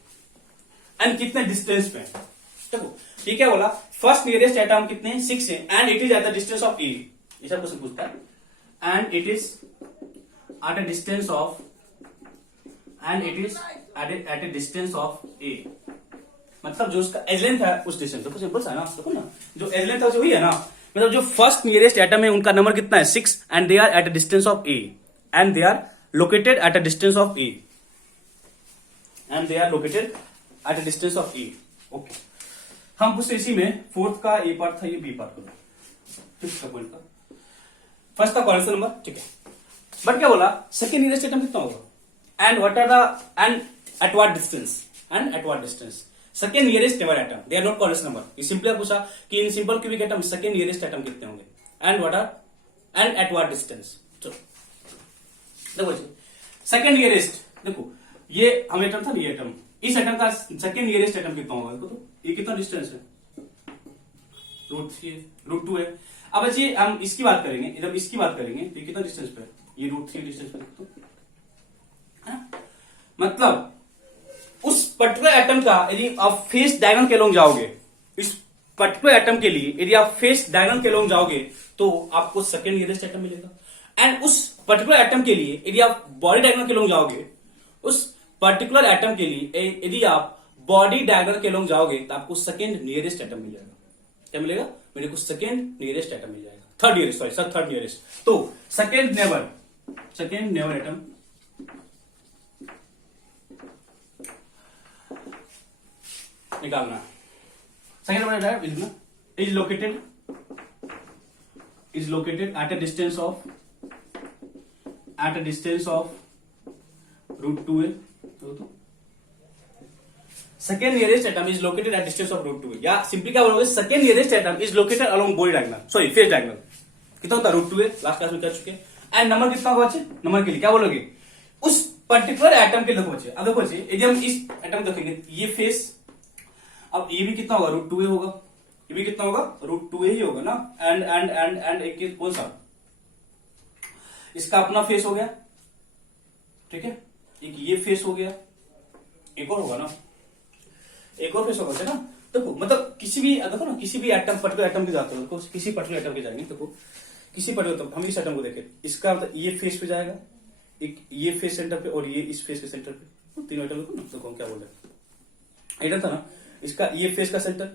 एंड कितने डिस्टेंस पे। देखो ये क्या बोला, फर्स्ट नियरेस्ट एटम कितने 6 है, and it is at the distance of a, ऐसा क्वेश्चन पूछता है। And it is at a distance of a, मतलब जो उसका एज लेंथ है उस डिस्टेंस, देखो सिंपल सा है ना, देखो ना जो एज लेंथ है वही है ना, मतलब जो फर्स्ट नियरेस्ट एटम है उनका नंबर कितना है 6, and they are at a distance of a, and they are located at a distance of a, okay. हम पूछते इसी में फोर्थ का ए पार्ट था, ये बी पार्ट करो, फिफ्थ का पॉइंट का फर्स्ट का कॉर्डिनेशन नंबर, ठीक है। बट क्या बोला, सेकेंड नियरेस्ट एटम कितना होगा, and what are the and at what distance, second nearest neighbour atom, they are not coordination number. ये सिंपली पूछा कि in simple cubic atom second nearest atom कितने होंगे, एंड एट व्हाट डिस्टेंस। देखो second nearest, देखो ये हम atom था ना, ये एटम, इस एटम का सेकेंड नियरेस्ट एटम कितना होगा, देखो तो ये कितना डिस्टेंस है, √3 है, √2 है। अब बच्चे हम इसकी बात करेंगे, जब इसकी बात करेंगे तो ये कितना डिस्टेंस पे है, ये √3 डिस्टेंस पे, तो मतलब उस पर्टिकुलर एटम का यदि आप फेस डायगोनल के अलोंग जाओगे, इस पर्टिकुलर एटम के लिए यदि आप फेस डायगोनल के अलोंग जाओगे तो आपको सेकेंड नियरेस्ट एटम मिलेगा। एंड उस पर्टिकुलर एटम के लिए यदि आप बॉडी डायगोनल के अलोंग जाओगे, उस पर्टिकुलर एटम के लिए यदि आप बॉडी डायगोनल के अलोंग जाओगे तो आपको सेकेंड नियरेस्ट एटम मिल जाएगा। क्या मिलेगा, मेरे को सेकेंड नियरेस्ट एटम मिल जाएगा, थर्ड नियरेस्ट। तो सेकेंड नेबर एटम निकालना है। सेकेंड नंबर डाटा लिखना, is located at a distance of root 2a। Second nearest atom is located at distance of root 2a, या सिंपली क्या बोलोगे, second nearest atom is located along body diagonal, sorry face diagonal. कितना होता है root 2a, last class में कर चुके। And number कितना होगा बच्चे, नंबर के लिए क्या बोलोगे, उस पर्टिकुलर एटम के देखो बच्चे। अब देखो बच्चे, यदि हम इस एटम देखेंगे ये फेस, अब ये भी कितना होगा रूट 2a होगा, ये भी कितना होगा रूट 2a ही होगा ना। एंड एंड एंड एंड एक कौन सा, इसका अपना फेस हो गया, ठीक है, एक ये फेस हो गया, एक और होगा ना, एक और फेस होगा ना। देखो मतलब किसी भी देखो ना, किसी भी एटम पर्टिकुलर एटम के जाते हो, देखो किसी पर्टिकुलर एटम के जाएंगे, देखो किसी पर्टिकुलर, हम इस एटम को देखें, इसका मतलब ये फेस पे जाएगा, एक ये फेस सेंटर पे और ये इस फेस के सेंटर पे, तो तीनों एटम देखो ना, देखो हम क्या बोल रहे हैं, एटम था ना, इसका ये फेस का सेंटर,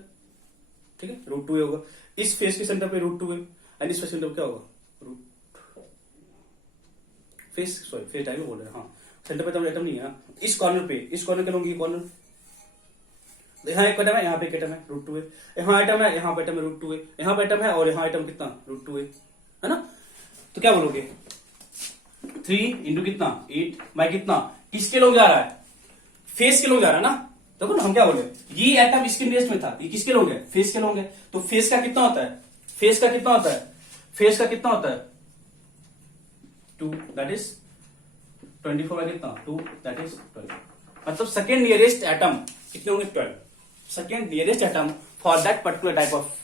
ठीक है, रूट 2a होगा, इस फेस के सेंटर पे रूट 2a, एंड इस फेस सेंटर पे क्या होगा root face, sorry face type बोल रहे हैं, हाँ सेंटर पे तो एटम नहीं है ना। इस कॉर्नर पे, इस कॉर्नर के लोगे, कॉर्नर यहाँ एक एटम है, यहाँ पे एक एटम है रूट 2a, यहाँ एटम है, यहाँ पे एटम है रूट 2a, यहाँ पे एटम है और यहाँ एटम कितना रूट 2a है ना। तो क्या बोलोगे 3 इंटू कितना 8 बाय कितना, किसके लोग जा रहा है, फेस के लोग जा रहा है ना। देखो ना हम क्या बोले, ये एटम इसके नियरेस्ट में था, ये किसके लोग है, फेस के लोग है। तो फेस का कितना होता है, फेस का कितना होता है, फेस का कितना होता है 2, दैट इज 24 बाय कितना 2, दैट इज 12। मतलब सेकेंड नियरेस्ट एटम कितने होंगे 12, second nearest atom for that particular type of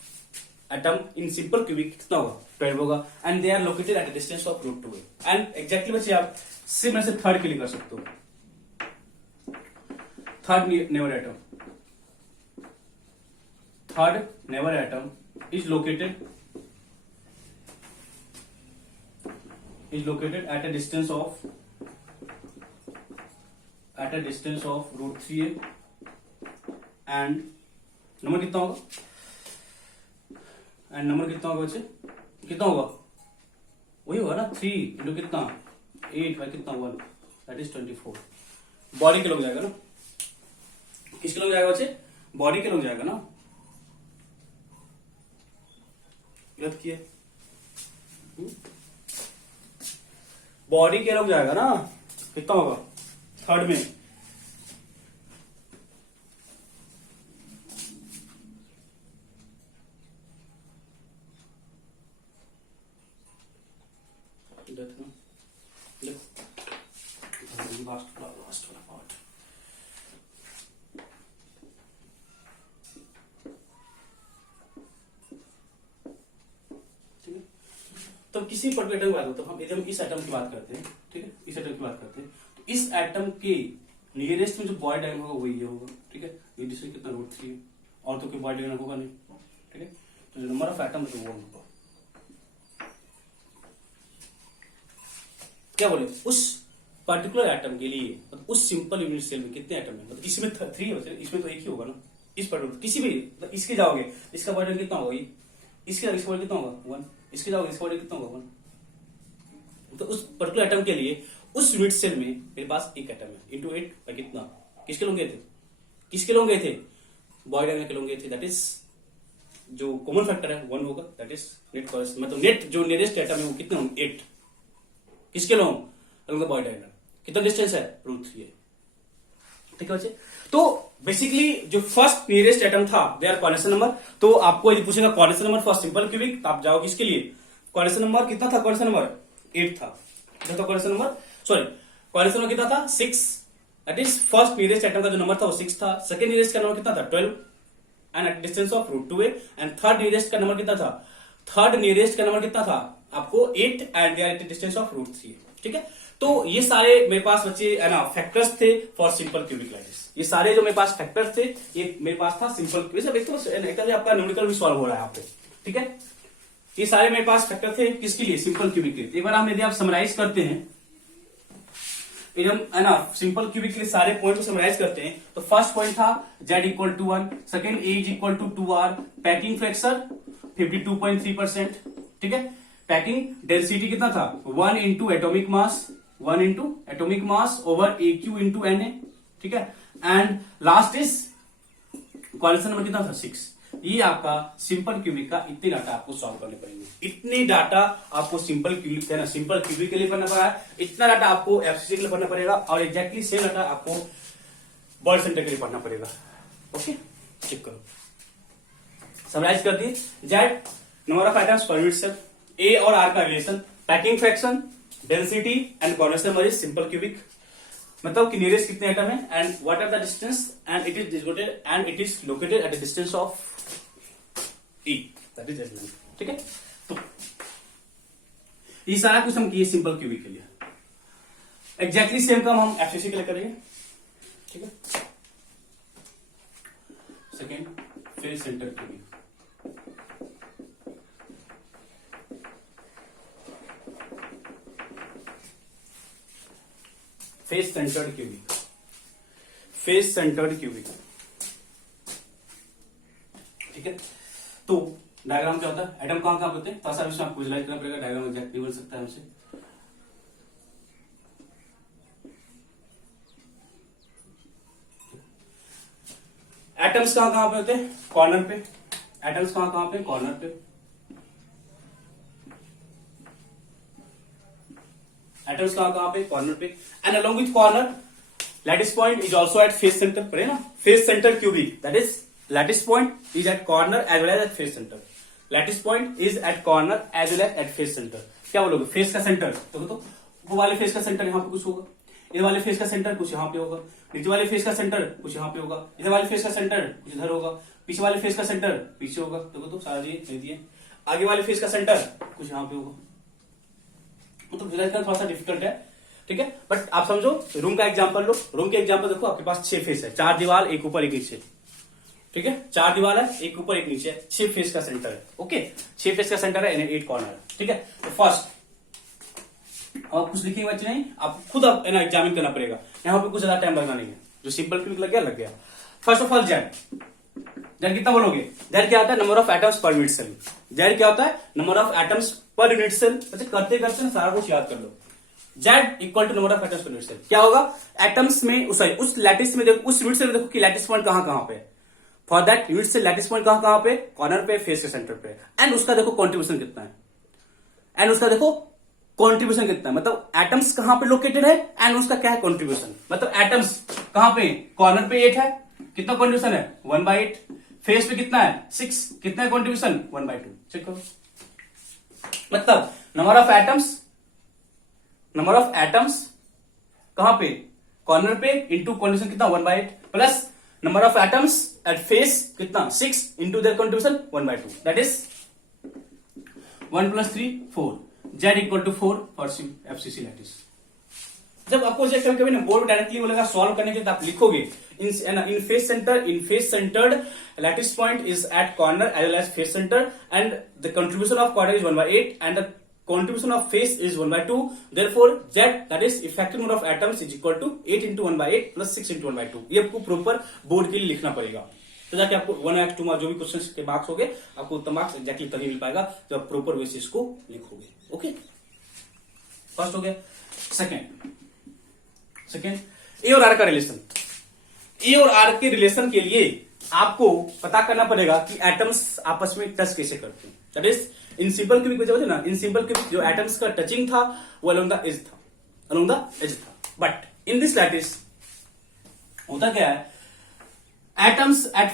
atom in simple cubic कितना होगा 12 होगा। And they are located at distance of root 2a। And exactly बच्चे आप सिर्फ में से थर्ड के लिए कर सकते हो, third never atom is located at a distance of root 3a। And number कितना होगा, एंड नंबर कितना होगा बच्चे, कितना होगा वही होगा ना 3 इंटू कितना 8 बाय कितना 1, दैट इज 24। बॉडी के लोग जाएगा ना, किसके लोग जाएगा बच्चे, बॉडी के लोग जाएगा ना, गलत किए, बॉडी के लोग जाएगा ना, कितना होगा थर्ड में, लास्ट वाला पार्ट। तो किसी पर्टिकुलर एटम की बात होता है, हम यदि हम इस एटम की बात करते हैं, ठीक है, इस एटम की बात करते हैं, तो इस एटम के नियरेस्ट में जो बॉडी डायगोनल होगा वही ये होगा, ठीक है, ये डिस्टेंस कितना रूट 3 और तो कोई बॉडी डायगोनल होगा नहीं, ठीक है। तो जो नंबर ऑफ एटम है वो होगा, क्या बोले, उस पर्टिकुलर एटम के लिए मतलब उस सिंपल यूनिट सेल में कितने एटम है, मतलब इसमें 3 है, इसमें तो एक ही होगा ना, इस पर्टिकुलर किसी भी मतलब इसके जाओगे इसका बॉडी डायगोनल कितना होगा, इसका बॉडी कितना होगा 1, इसके जाओगे इसका बॉडी कितना होगा 1। तो उस पर्टिकुलर एटम के लिए उस यूनिट सेल में मेरे पास एक एटम है, इंटू 8 बाय कितना, किसके लोग गए थे, किसके लोग गए थे, बॉडी डायगोनल के लोग गए थे, दैट इज जो कॉमन फैक्टर है 1 होगा, दैट इज नेट कॉस्ट, मतलब नेट जो नियरेस्ट एटम है वो कितने होंगे 8, किसके लोग बॉडी डायगोनल, कितना डिस्टेंस है रूट 3 है, ठीक है बच्चे। तो बेसिकली जो फर्स्ट नियरेस्ट एटम था दे आर कोऑर्डिनेशन नंबर। तो आपको यदि पूछेगा coordination number for simple cubic, तो आप जाओगे इसके लिए, कोऑर्डिनेशन नंबर कितना था, कोऑर्डिनेशन नंबर 8 था, coordination number sorry coordination number कितना था 6, that is first nearest atom का जो नंबर था वो 6 था, सेकंड नियरेस्ट का नंबर कितना था 12 and at distance of root 2a, and third nearest का नंबर कितना था, थर्ड नियरेस्ट का नंबर कितना था आपको 8 and they are at distance of root 3, ठीक है। तो ये सारे मेरे पास बच्चे है ना फैक्टर्स थे फॉर सिंपल क्यूबिक लाइन्स, ये सारे जो मेरे पास फैक्टर्स थे ये मेरे पास था सिंपल क्यूबिक, तो आपका न्यूमेरिकल भी सॉल्व हो रहा है यहाँ पे, ठीक है। ये सारे मेरे पास फैक्टर थे किसके लिए, सिंपल क्यूबिक के लिए। एक बार हम यदि आप समराइज करते हैं, है ना सिंपल क्यूबिक के लिए सारे पॉइंट को समराइज करते हैं, तो फर्स्ट पॉइंट था z equal to 1, second a is equal to 2r, packing fraction 52.3%, ठीक है। पैकिंग डेंसिटी कितना था 1 into atomic mass over AQ into Na, ठीक है। And last is question number कितना था 6। ये आपका सिंपल क्यूबिक का इतने डाटा आपको सॉल्व करने पड़ेंगे। इतने डाटा आपको सिंपल क्यूबिक है ना, सिंपल क्यूबिक के लिए करना पड़ा है, इतना डाटा आपको एफसीसी के लिए करना पड़ेगा, और एग्जैक्टली सेम डाटा आपको बॉडी सेंटर के लिए पढ़ना पड़ेगा। ओके, चेक करो, समराइज कर दिए। Z number of items per unit cell, a और आर का relation, packing fraction, density and corner number is simple cubic, मतलब कि नियरेस्ट कितने आइटम है, and what are the distance, and it is located at the distance of E, that is S. ठीक है, तो ये सारा कुछ हम किए सिंपल क्यूबिक के लिए। एग्जैक्टली सेम काम हम एफसीसी के लिए करेंगे। ठीक है, second face centre cubic, face centred cubic, face centred cubic. ठीक है, तो डायग्राम क्या होता है, एटम कहां कहां होते हैं, थोड़ा सा इसमें आपको विजुलाइज करना पड़ेगा, डायग्राम एग्जैक्ट नहीं बन सकता है हमसे। एटम्स कहां कहां पे होते हैं, कॉर्नर पे, एटम्स कहां कहां पे, कॉर्नर पे, एटम्स कहां कहां पे, कॉर्नर पे, and along with corner lattice point is also at face centre, पढ़े ना, face centre cubic, that is lattice point is at corner as well as at face centre, lattice point is at corner as well as at face centre. क्या बोलोगे, face का centre, तो वो वाले face का centre यहां पे कुछ होगा, इधर वाले फेस का सेंटर कुछ यहां पे होगा, नीचे वाले फेस का सेंटर कुछ यहां पे होगा, इधर वाले फेस का सेंटर कुछ इधर होगा, पीछे वाले फेस का सेंटर पीछे होगा, देखो तो सारा दिए, आगे वाले फेस का सेंटर कुछ यहां पे होगा। तो विजुलाइज करना थोड़ा सा डिफिकल्ट है, ठीक है, बट आप समझो। रूम का एग्जांपल लो, रूम के एग्जांपल देखो, आपके पास 6 फेस है, 4 दीवार, एक ऊपर एक नीचे। ठीक है, 4 दीवार है, एक ऊपर एक नीचे, 6 फेस का सेंटर है। ओके, 6 फेस का सेंटर है, 8 कॉर्नर। ठीक है, तो फर्स्ट आप कुछ लिखेंगे बच्चे नहीं, आप खुद एग्जामिन करना पड़ेगा, यहाँ पे कुछ ज्यादा टाइम लगना नहीं है, जो सिंपल क्यूबिक लग गया। First of all Z, Z कितना बोलोगे, जेड क्या होता है, number of atoms per unit cell. Z क्या होता है, number of atoms per unit cell. अच्छा, करते करते ना सारा कुछ याद कर लो। Z equal to number of atoms per unit cell. क्या होगा, एटम्स में उस लैटिस में देखो, उस यूनिट सेल में देखो कि लैटिस पॉइंट कहां पे। For that unit cell lattice point कहां पे, कॉर्नर पे, फेस के सेंटर पे, एंड उसका देखो कॉन्ट्रीब्यूशन कितना है, एंड उसका देखो कॉन्ट्रीब्यूशन कितना है, मतलब एटम्स कहां पे लोकेटेड है एंड उसका क्या है कॉन्ट्रीब्यूशन, मतलब एटम्स कहां पे, कॉर्नर पे 8 है, कितना कॉन्ट्रीब्यूशन है 1/8, फेस पे कितना है 6, कितना है कॉन्ट्रीब्यूशन 1/2। चेक करो, मतलब नंबर ऑफ एटम्स कहां पे, कॉर्नर पे, इंटू कॉन्ट्रीब्यूशन कितना 1/8, plus number of atoms at face कितना 6 into their contribution 1/2, that is 1 + 3 4, Z equal to 4 for FCC lattice. जब आपको कभी ना बोर्ड डायरेक्टली बोलेगा सॉल्व करने के लिए, आप लिखोगे in face centred lattice point is at corner as well as face centre, and the contribution of corner is 1/8 and the contribution of face is 1/2, therefore Z, that is effective number of atoms, is equal to 8 into 1/8 plus 6 into 1/2। ये आपको proper board के लिए लिखना पड़ेगा, तो जाके आपको 1 या 2 मार्क्स जो भी क्वेश्चन के मार्क्स होंगे, आपको उतना मार्क्स एग्जैक्टली तभी मिल पाएगा जब आप प्रॉपर वे से इसको लिखोगे। ओके, फर्स्ट हो गया। सेकेंड ए और आर का रिलेशन। ए और आर के रिलेशन के लिए आपको पता करना पड़ेगा कि एटम्स आपस में टच कैसे करते हैं, that is in simple cubic में जो ना, इन सिंपल क्यूबिक जो एटम्स का टचिंग था वो अलोंग द एज था, बट इन दिस लैटिस होता क्या है, atoms at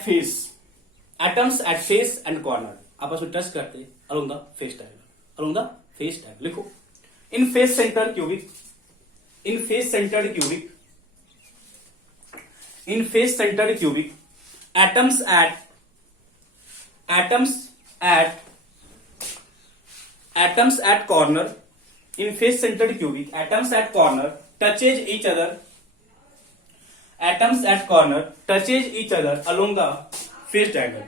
face and corner आपस में टच करते अलोंग द फेस डायगोनल। लिखो, in face centred cubic atoms at corner in face centered cubic, atoms at corner touches each other along the face diagonal.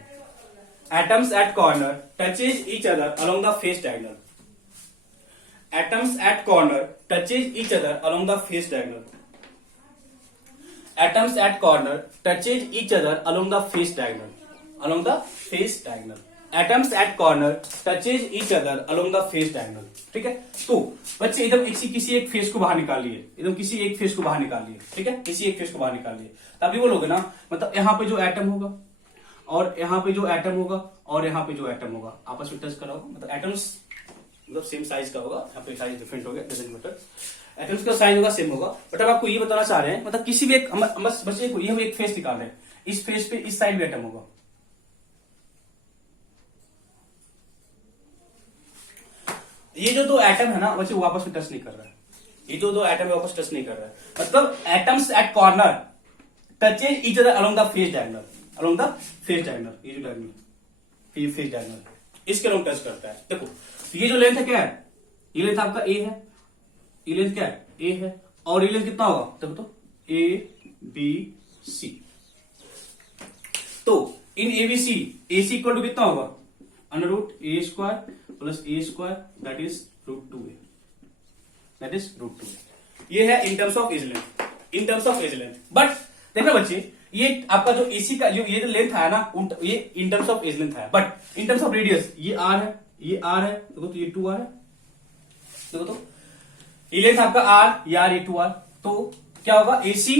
Atoms at corner touches each other along the face diagonal. Atoms at corner touches each other along the face diagonal. Atoms at corner touches each other along the face diagonal. Atoms at corner touches each other along the face diagonal. ठीक है, तो बच्चे एकदम किसी एक face को बाहर निकाल लिए, ठीक है, किसी एक फेस को बाहर निकाल लिए, तभी बोलोगे ना, मतलब यहाँ पे जो एटम होगा और यहाँ पे जो एटम होगा और यहाँ पे जो एटम होगा आपस में टच करा होगा, मतलब एटम्स मतलब सेम साइज का होगा, यहाँ पे साइज डिफरेंट हो गया, डजंट मैटर, एटम्स का साइज होगा सेम होगा। बट अब आपको ये बताना चाह रहे हैं, मतलब किसी भी एक बस हम एक फेस निकाल रहे हैं, इस फेस पे इस साइड भी एटम होगा, ये जो दो एटम है ना बच्चे वो आपस में टच नहीं कर रहा है, ये जो दो एटम है आपस टच नहीं कर रहा है, मतलब atoms at corner touches each other along the face diagonal, along the face diagonal, ये जो डायगोनल, ये फेस डायगोनल इसके अलोंग टच करता है। देखो तो ये जो लेंथ है क्या है, ये लेंथ आपका ए है, ये लेंथ क्या है ए है, और ये लेंथ कितना होगा देखो तो ए बी सी, तो in ABC AC equal to कितना होगा under root a square plus a square that is root 2a, that is root 2a। ये है in terms of edge length, in terms of edge length. But देखना बच्चे ये आपका जो AC का जो ये जो लेंथ है ना ये in terms of edge length है, but in terms of radius ये आर है, ये आर है, देखो तो ये 2r है, देखो तो ये लेंथ आपका आर, ये आर, ये 2r, तो क्या होगा AC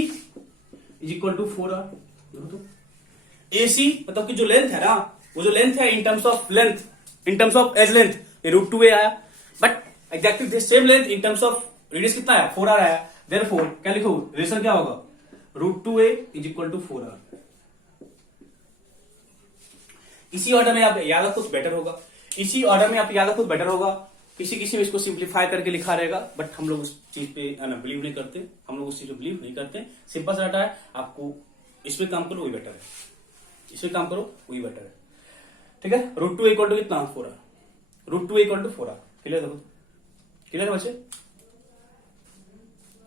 is equal to 4r, देखो तो एसी मतलब कि जो लेंथ है ना वो जो लेंथ है in terms of length, in terms of edge length ये रूट 2a आया, but exactly the same length in terms of radius कितना आया 4r आया, देयरफॉर क्या लिखो रिलेशन क्या होगा root 2a is equal to 4r। इसी ऑर्डर में आप याद रखो बेटर होगा, इसी ऑर्डर में आप याद रखो बेटर होगा, किसी किसी में इसको सिंप्लीफाई करके लिखा रहेगा, बट हम लोग उस चीज पे बिलीव नहीं करते, हम लोग उस चीज पे बिलीव नहीं करते, सिंपल सा डाटा है, आपको इसमें काम करो वही बेटर है, इसमें काम करो वही बेटर है, ठीक है। रूट 2 इक्वल टू कितना 4r, root 2 equal to 4r, clear देखो, क्लियर है बच्चे,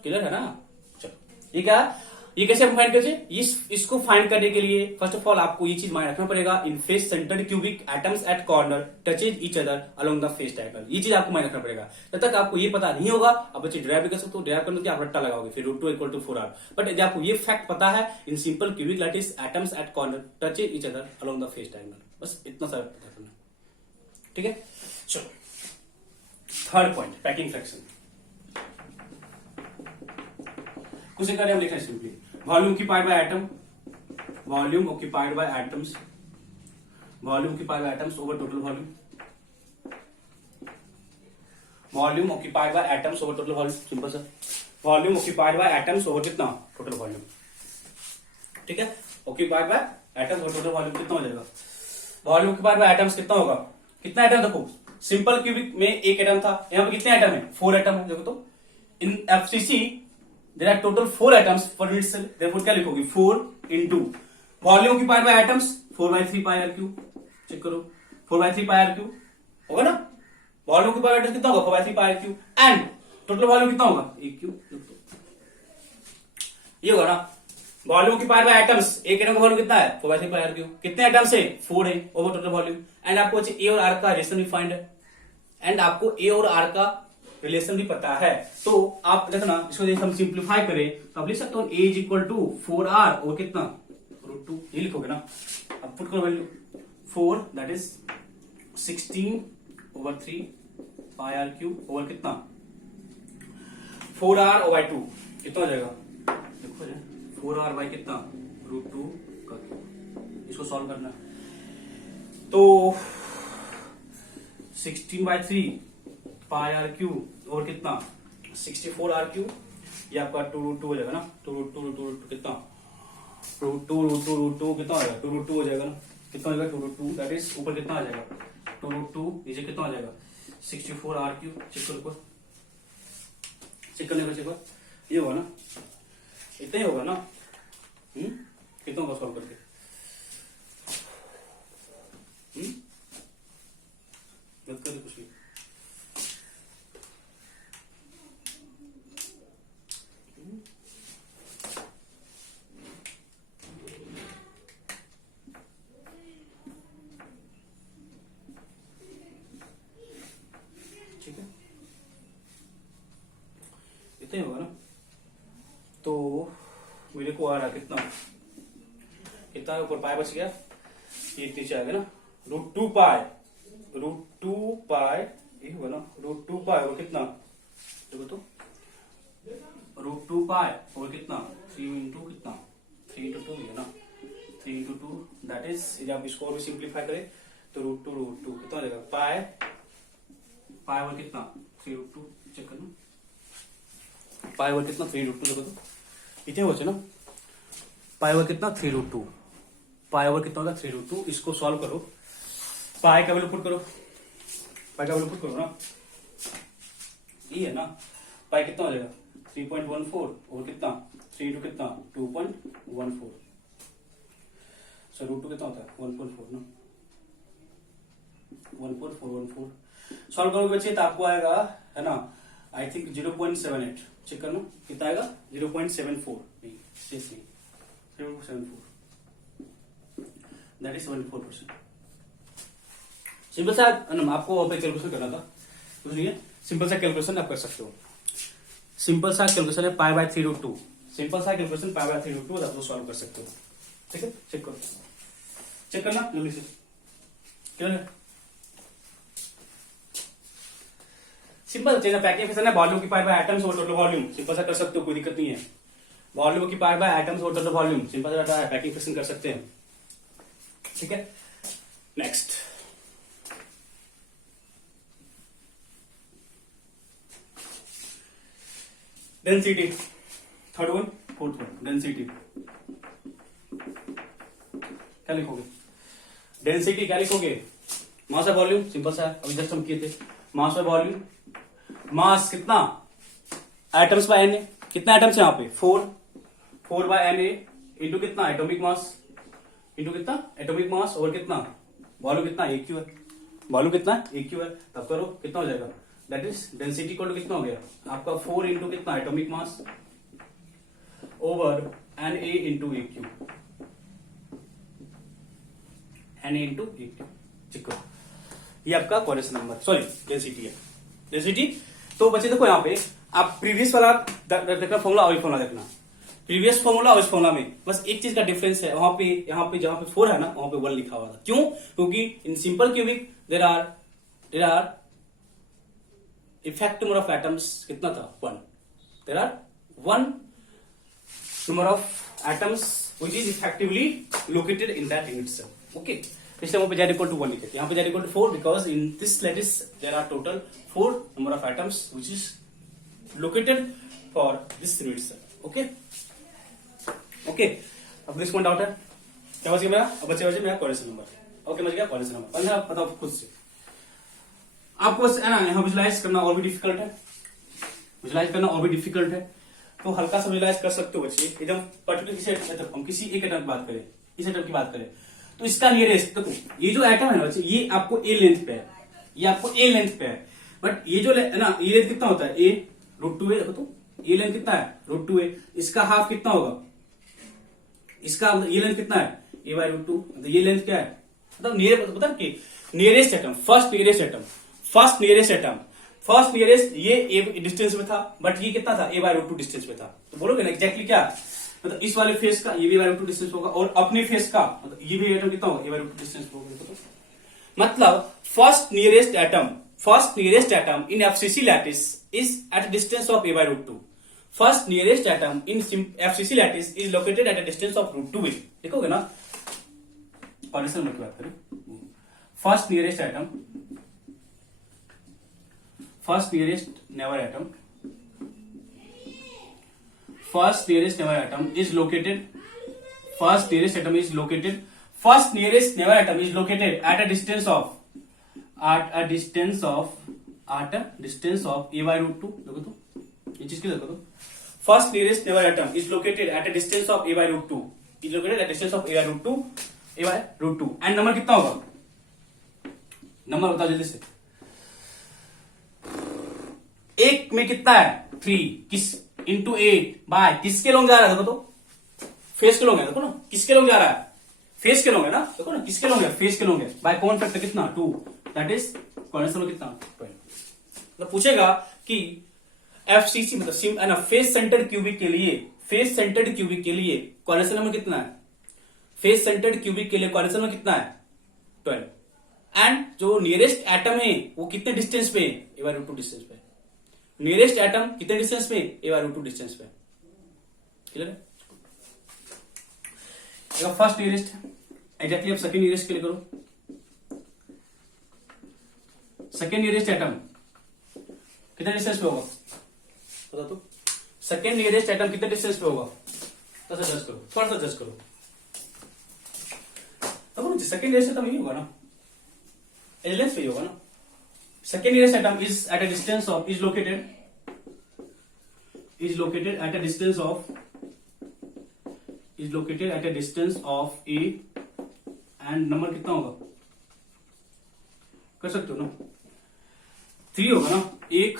क्लियर है ना। चलो ये क्या, ये कैसे हम फाइंड करें, इसको फाइंड करने के लिए फर्स्ट ऑफ ऑल आपको ये चीज माइंड रखना पड़ेगा, in face centred cubic atoms at corner touches each other along the face diagonal, ये चीज आपको माइंड रखना पड़ेगा। जब तक आपको ये पता नहीं होगा आप बच्चे ड्राइव भी कर सकते हो, ड्राइव करने के आप रट्टा लगाओगे फिर root 2 equal to 4r, but यदि आपको ये फैक्ट पता है in simple cubic lattice atoms at corner touches each other along the face diagonal, बस इतना सा पता करना, ठीक है। चलो थर्ड पॉइंट पैकिंग फ्रैक्शन, कुछ करें हम लिखा है simply volume occupied by atom, volume occupied by atoms, volume occupied by atoms over total volume, volume occupied by atoms over total volume, simple सा volume occupied by atoms over कितना total volume, ठीक है। Occupied by atoms over total volume कितना हो जाएगा, volume occupied by atoms कितना होगा, कितना एटम देखो सिंपल क्यूबिक में एक एटम था, यहाँ पे कितने एटम है 4 एटम है, देखो तो in FCC there are total 4 atoms per unit cell, therefore क्या लिखोगे 4 into volume occupied by atoms 4/3 pi r cube, check करो 4/3 पाई आर क्यूब होगा ना, वॉल्यूम ऑक्यूपाइड बाय एटम्स कितना होगा 4/3 pi r cube, and total volume कितना होगा a cube, ये होगा ना वॉल्यूम ऑक्यूपाइड बाय एटम्स, एक एटम का वॉल्यूम कितना है 4/3 पाई आर क्यूब, कितने एटम्स है 4 है ओवर टोटल वॉल्यूम, एंड आपको ए और आर का रिलेशन भी फाइंड है, एंड आपको ए और आर का रिलेशन भी पता है, तो आप देखना इसको जैसे हम सिंप्लीफाई करें तो आप लिख सकते हो a is equal to 4r और कितना रूट 2, ये लिखोगे ना, अब पुट करो value 4 that is 16/3 pi r cube over कितना 4r/2 कितना हो जाएगा, देखो 4r बाई कितना रूट 2 का क्यूब, इसको सॉल्व करना तो 16/3 पाई आर क्यूब और कितना 64r क्यूब, ये आपका 2√2 हो जाएगा ना, 2√2 कितना रूट 2 कितना हो जाएगा 2√2 हो जाएगा ना, कितना हो जाएगा 2√2 दैट इज ऊपर कितना आ जाएगा 2√2 नीचे कितना आ जाएगा 64r क्यूब, चेक करो चेक करने का ये होगा ना, इतना ही होगा ना, कितना होगा सॉल्व करके, गलत कर कुछ नहीं, ठीक है इतना ही होगा ना, तो मेरे को आ रहा कितना कितना ऊपर पाई बच गया, ये नीचे आ गया ना रूट 2 पाई ये होगा ना रूट 2 पाई और कितना देखो तो रूट 2 पाई और कितना 3 इंटू कितना 3 इंटू 2 है ना 3 इंटू 2 दैट इज आप इसको और भी सिंप्लीफाई करें तो √2 कितना हो जाएगा पाई ओवर कितना 3√2 चेक करना पाई ओवर कितना 3√2 देखो तो इतने हो ना पाई ओवर कितना 3√2 पाई ओवर कितना होगा 3√2 इसको सॉल्व करो पाई का वैल्यू पुट करो पाई का वैल्यू पुट करो ना ये है ना पाई कितना हो जाएगा 3.14 और कितना 3 इंटू कितना 2.14 सो √2 कितना होता है 1.4 ना 1.414 सॉल्व करोगे बच्चे तो आपको आएगा है ना आई थिंक 0.78 चेक करना कितना आएगा 0.74 नहीं 0.74 दैट इज 74%। सिंपल सा आपको वहां पे कैलकुलेशन करना था सुनिए सिंपल सा कैलकुलेशन आप कर सकते हो सिंपल सा कैलकुलेशन है पाई बाय 3√2 सिंपल सा कैलकुलेशन पाई बाय 3√2 आप सॉल्व कर सकते हो ठीक है चेक करो चेक करना जल्दी से क्लियर है सिंपल चीज पैकिंग फंक्शन है वॉल्यूम की पाई बाय एटम्स और टोटल वॉल्यूम सिंपल सा कर सकते हो कोई दिक्कत नहीं है वॉल्यूम की पाई बाय एटम्स और टोटल वॉल्यूम सिंपल सा पैकिंग फंक्शन कर सकते हैं ठीक है next density third one fourth one density क्या लिखोगे डेंसिटी क्या लिखोगे मास बाय वॉल्यूम सिंपल सा अभी जस्ट हम किए थे मास बाय वॉल्यूम मास कितना एटम्स बाय एन कितना एटम्स है यहाँ पे 4 बाय एन इंटू कितना एटॉमिक मास इंटू कितना एटॉमिक मास और कितना वॉल्यूम कितना AQ है वॉल्यूम कितना AQ है तब करो कितना हो जाएगा that is density equal to कितना हो गया आपका 4 इंटू कितना atomic mass over Na into AQ Na into AQ check करो ये आपका क्वेश्चन नंबर सॉरी डेंसिटी है डेंसिटी तो बच्चे देखो यहाँ पे आप प्रीवियस वाला देखना फॉर्मूला और फॉर्मूला देखना प्रीवियस फॉर्मूला और इस फॉर्मूला में बस एक चीज का डिफरेंस है वहां पे यहाँ पे जहां पे 4 है ना वहां पे 1 लिखा हुआ था क्यों क्योंकि in simple cubic there are effect number of atoms कितना था 1 there are 1 number of atoms which is effectively located in that unit cell okay इसलिए वहां पे z इक्वल टू 1 लिखे थे यहाँ पे z equal to 4 because in this lattice there are total 4 number of atoms which is located for this unit cell okay okay अब this point out है क्या बच गया मेरा अब बच्चे मेरा क्वेश्चन नंबर ओके बच गया क्वेश्चन नंबर पंद्रह बताओ खुद से आपको बस है ना यहाँ विजुलाइज करना और भी डिफिकल्ट है विजुलाइज करना और भी डिफिकल्ट है तो हल्का सा विजुलाइज कर सकते हो बच्चे एकदम पर्टिकुलर हम किसी एक एटम की बात करें इस एटम की बात करें तो इसका नियरेस्ट देखो ये जो एटम है ना बच्चे ये आपको ए लेंथ पे है ये आपको ए लेंथ पे है बट ये जो है ना ये लेंथ कितना होता है A√2 है देखो तो ये लेंथ कितना है √2 है इसका हाफ कितना होगा इसका ये लेंथ कितना है A/√2 मतलब ये लेंथ क्या है मतलब पता कि नियरेस्ट एटम फर्स्ट नियरेस्ट ये A डिस्टेंस में था बट ये कितना था A/√2 डिस्टेंस में था तो बोलोगे ना एग्जैक्टली क्या मतलब इस वाले फेस का ये भी A/√2 डिस्टेंस होगा और अपने फेस का मतलब ये भी एटम कितना होगा A/√2 डिस्टेंस होगा मतलब first nearest atom in FCC lattice is at a distance of A/√2 first nearest atom in FCC lattice is located at a distance of √2a देखोगे ना क्वेश्चन नंबर की बात करें first nearest never atom is located at a distance of A/√2 देखो तो ये चीज की देखो तो first nearest never atom is located at a distance of A/√2 and number कितना होगा नंबर बताओ जल्दी से एक में कितना है 3 किस इंटू 8 बाय किसके लॉन्ग जा रहा है देखो तो फेस के लॉन्ग है देखो ना किसके लॉन्ग जा रहा है फेस के लॉन्ग है ना देखो ना किसके लॉन्ग है फेस के लॉन्ग है बाय कॉमन फैक्टर कितना 2 दैट इज क्वेश्चन नंबर कितना 12 मतलब पूछेगा कि FCC मतलब फेस सेंटर्ड क्यूबिक के लिए क्वेश्चन नंबर कितना है फेस सेंटर्ड क्यूबिक के लिए क्वेश्चन नंबर कितना है 12 एंड जो नियरेस्ट एटम है वो कितने डिस्टेंस पे A/√2 डिस्टेंस पे नियरेस्ट एटम कितने डिस्टेंस पे A/√2 डिस्टेंस पे क्लियर है फर्स्ट नियरेस्ट एग्जैक्टली आप सेकेंड नियरेस्ट के लिए करो। सेकेंड नियरेस्ट एटम कितने डिस्टेंस पे होगा बता तो। सेकेंड नियरेस्ट एटम कितने डिस्टेंस पे होगा, थोड़ा सा जज करो, थोड़ा सा जज करो। सेकेंड नियरेस्ट एटम यही होगा ना, एलेंस पे ही होगा ना। Second nearest atom is at a distance of is located at a distance of a and number कितना होगा कर सकते हो ना, 3 होगा ना, 1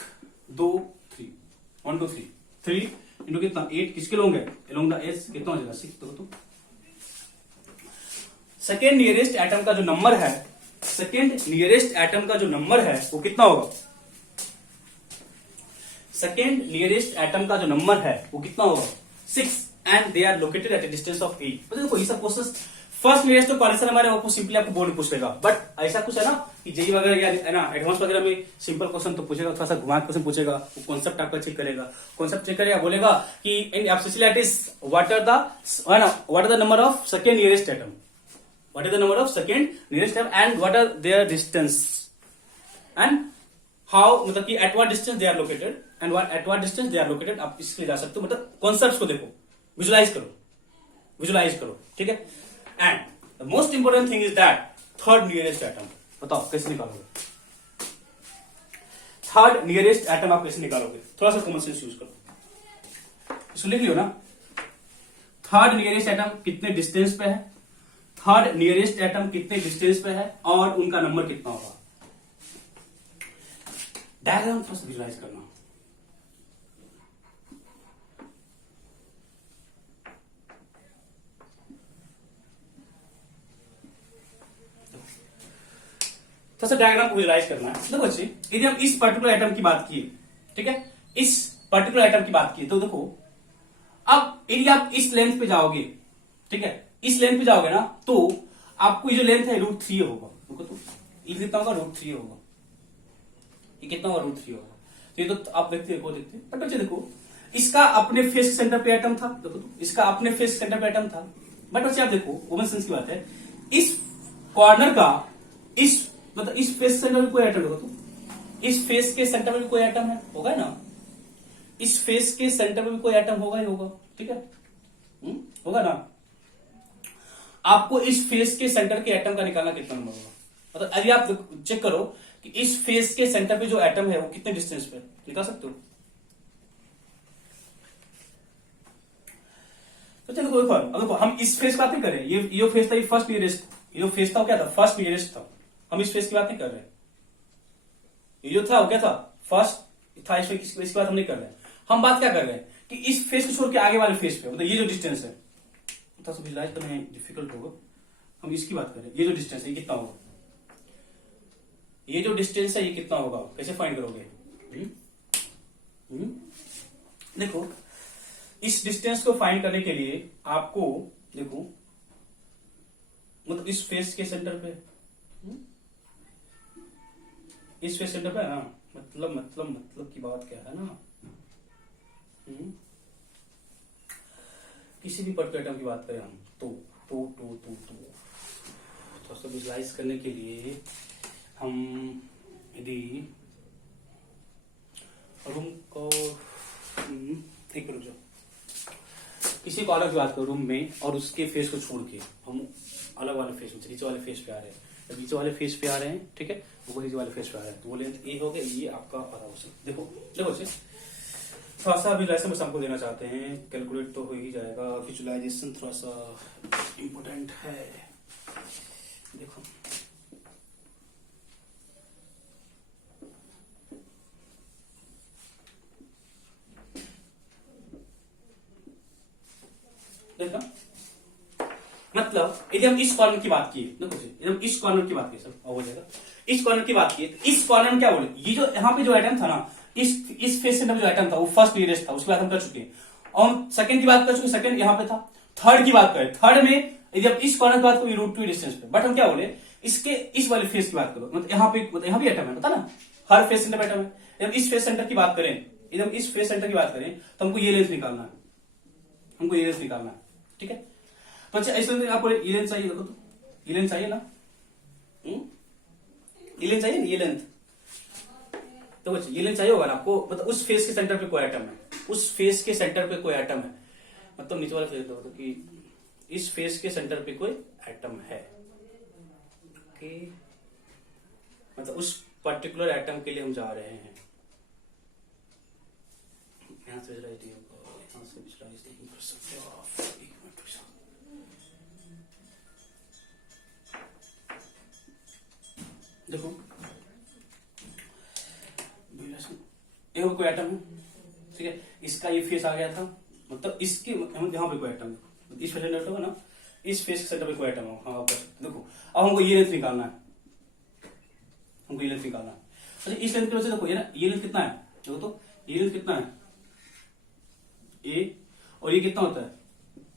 2 3 1 2 3 इंटू कितना 8 किसके लोग है एलोंग द एज कितना हो जाएगा 6। तो सेकेंड नियरेस्ट एटम का जो नंबर है, सेकेंड नियरेस्ट एटम का जो नंबर है वो कितना होगा, सेकेंड नियरेस्ट एटम का जो नंबर है वो कितना होगा 6 and they are located at a distance of 8। देखो ये सब क्वेश्चन फर्स्ट नियरेस्ट तो क्वेश्चन हमारे आपको सिंपली आपको बोर्ड में पूछ लेगा, बट ऐसा कुछ है ना कि जेई वगैरह या है ना एडवांस वगैरह में सिंपल क्वेश्चन तो पूछेगा, थोड़ा सा घुमा क्वेश्चन पूछेगा, वो कॉन्सेप्ट आपका चेक करेगा, कॉन्सेप्ट चेक करेगा, बोलेगा कि इन एब्सिसिलिटीज what are the number of second nearest atom, what is the number of second nearest atom and what are their distance and how, मतलब कि at what distance they are located and what at what distance they are located। आप इसके लिए जा सकते हो, मतलब concepts को देखो, विजुलाइज करो, ठीक है। And the most important thing is that third nearest atom, बताओ कैसे निकालोगे थर्ड नियरेस्ट एटम, आप कैसे निकालोगे, थोड़ा सा कॉमन सेंस यूज करो, इसको लिख लियो ना। थर्ड नियरेस्ट एटम कितने डिस्टेंस पे है, थर्ड नियरेस्ट एटम कितने डिस्टेंस पे है और उनका नंबर कितना होगा। डायग्राम थोड़ा सा विजुलाइज करना। थोड़ा सा डायग्राम को विजुलाइज करना है। देखो बच्चे, यदि हम इस पर्टिकुलर एटम की बात किए, ठीक है, इस पर्टिकुलर एटम की बात किए, तो देखो अब यदि आप इस लेंथ पे जाओगे, ठीक है, इस लेंथ पे जाओगे ना, तो आपको ये जो लेंथ है √3 होगा। देखो तो ये कितना होगा √3 होगा, ये कितना होगा √3 होगा। तो ये तो आप देखते बट बच्चे देखो इसका अपने फेस सेंटर पे एटम था, देखो तो इसका अपने फेस सेंटर पे एटम था, बट बच्चे आप देखो कॉमन सेंस की बात है, इस कॉर्नर का इस मतलब इस फेस सेंटर में कोई एटम, देखो तो इस फेस के सेंटर में भी कोई एटम है, होगा ना, इस फेस के सेंटर में भी कोई एटम होगा ही होगा, ठीक है, होगा ना। आपको इस फेस के सेंटर के एटम का निकालना कितना नंबर होगा, मतलब अभी आप चेक करो कि इस फेस के सेंटर पे जो एटम है वो कितने डिस्टेंस पे, निकाल सकते हो। तो चलो देखो अब देखो हम इस फेस की बात नहीं कर रहे, ये फेस था, ये फर्स्ट नियरेस्ट, ये जो फेस था वो क्या था, फर्स्ट नियरेस्ट था, हम इस फेस की बात नहीं कर रहे, ये जो था वो क्या था फर्स्ट था, इसकी बात हम नहीं कर रहे, हम बात क्या कर रहे हैं कि इस फेस को छोड़ के आगे वाले फेस पे, मतलब ये जो डिस्टेंस है विजुलाइज करना डिफिकल्ट होगा, हम इसकी बात करें, ये जो डिस्टेंस है ये कितना होगा, ये जो डिस्टेंस है ये कितना होगा, कैसे फाइंड करोगे। देखो इस डिस्टेंस को फाइंड करने के लिए आपको देखो मतलब इस फेस के सेंटर पे, इस फेस सेंटर पे है ना, मतलब की बात क्या है ना, किसी भी पर्टिकुलर एटम की बात करें हम तो थोड़ा सा विजुलाइज करने के लिए हम यदि रूम को एक मिनट, किसी कॉलम की बात करो रूम में और उसके फेस को छोड़ के हम अलग वाले फेस में, नीचे वाले फेस पे आ रहे हैं, जब नीचे वाले फेस पे आ रहे हैं, ठीक है, वो नीचे वाले फेस पे आ रहे हैं, तो वो लेंथ ए हो गया, ये आपका आधा हो। देखो थोड़ा सा विजुलाइजेशन बस हमको देना चाहते हैं, कैलकुलेट तो हो ही जाएगा, विजुलाइजेशन थोड़ा सा इंपॉर्टेंट है। देखो देखा, मतलब यदि हम इस कॉर्नर की बात किए, देखो यदि हम इस कॉर्नर की बात किए, सब हो जाएगा, इस कॉर्नर की बात किए, तो इस कॉर्नर में क्या बोले, ये जो यहाँ पे जो एटम था ना, इस फेस सेंटर में जो एटम था वो फर्स्ट नियरेस्ट था, उसकी बात हम कर चुके हैं, और सेकंड की बात कर चुके, सेकंड यहाँ पे था, थर्ड की बात करें, थर्ड में यदि आप इस कॉर्नर की बात करो √2 डिस्टेंस पे, बट हम क्या बोले इसके इस वाले फेस की बात करो, मतलब यहाँ पे, मतलब यहाँ भी एटम है, पता ना, हर फेस सेंटर एटम है। जब इस फेस सेंटर की बात करें, एकदम इस फेस सेंटर की बात करें, तो हमको ये लेंथ निकालना है, ठीक है। तो अच्छा इस आपको ये लेंथ चाहिए, देखो तो ये लेंथ चाहिए ना, ये लेंथ चाहिए ना, ये लेंथ। तो बच्चे ये लेंथ चाहिए होगा ना आपको, मतलब उस फेस के सेंटर पे कोई एटम है, उस फेस के सेंटर पे कोई एटम है, मतलब नीचे वाला फेस दो तो कि इस फेस के सेंटर पे कोई एटम है, ओके, मतलब उस पर्टिकुलर एटम के लिए हम जा रहे हैं। यहां से विजुलाइज नहीं होगा, यहां से विजुलाइज नहीं कर सकते आप, एक मिनट रुक जाओ। देखो यहाँ कोई एटम है, ठीक है, इसका ये फेस आ गया था, मतलब इसके यहाँ पे कोई एटम है, इस फेस होगा ना, इस फेस के सेंटर पे कोई एटम हो, हाँ देखो अब हमको ये लेंथ निकालना है, हमको ये लेंथ निकालना है। अच्छा इस लेंथ की वजह से देखो ये ना, ये लेंथ कितना है, देखो तो ये लेंथ कितना है ए, और ये कितना होता है,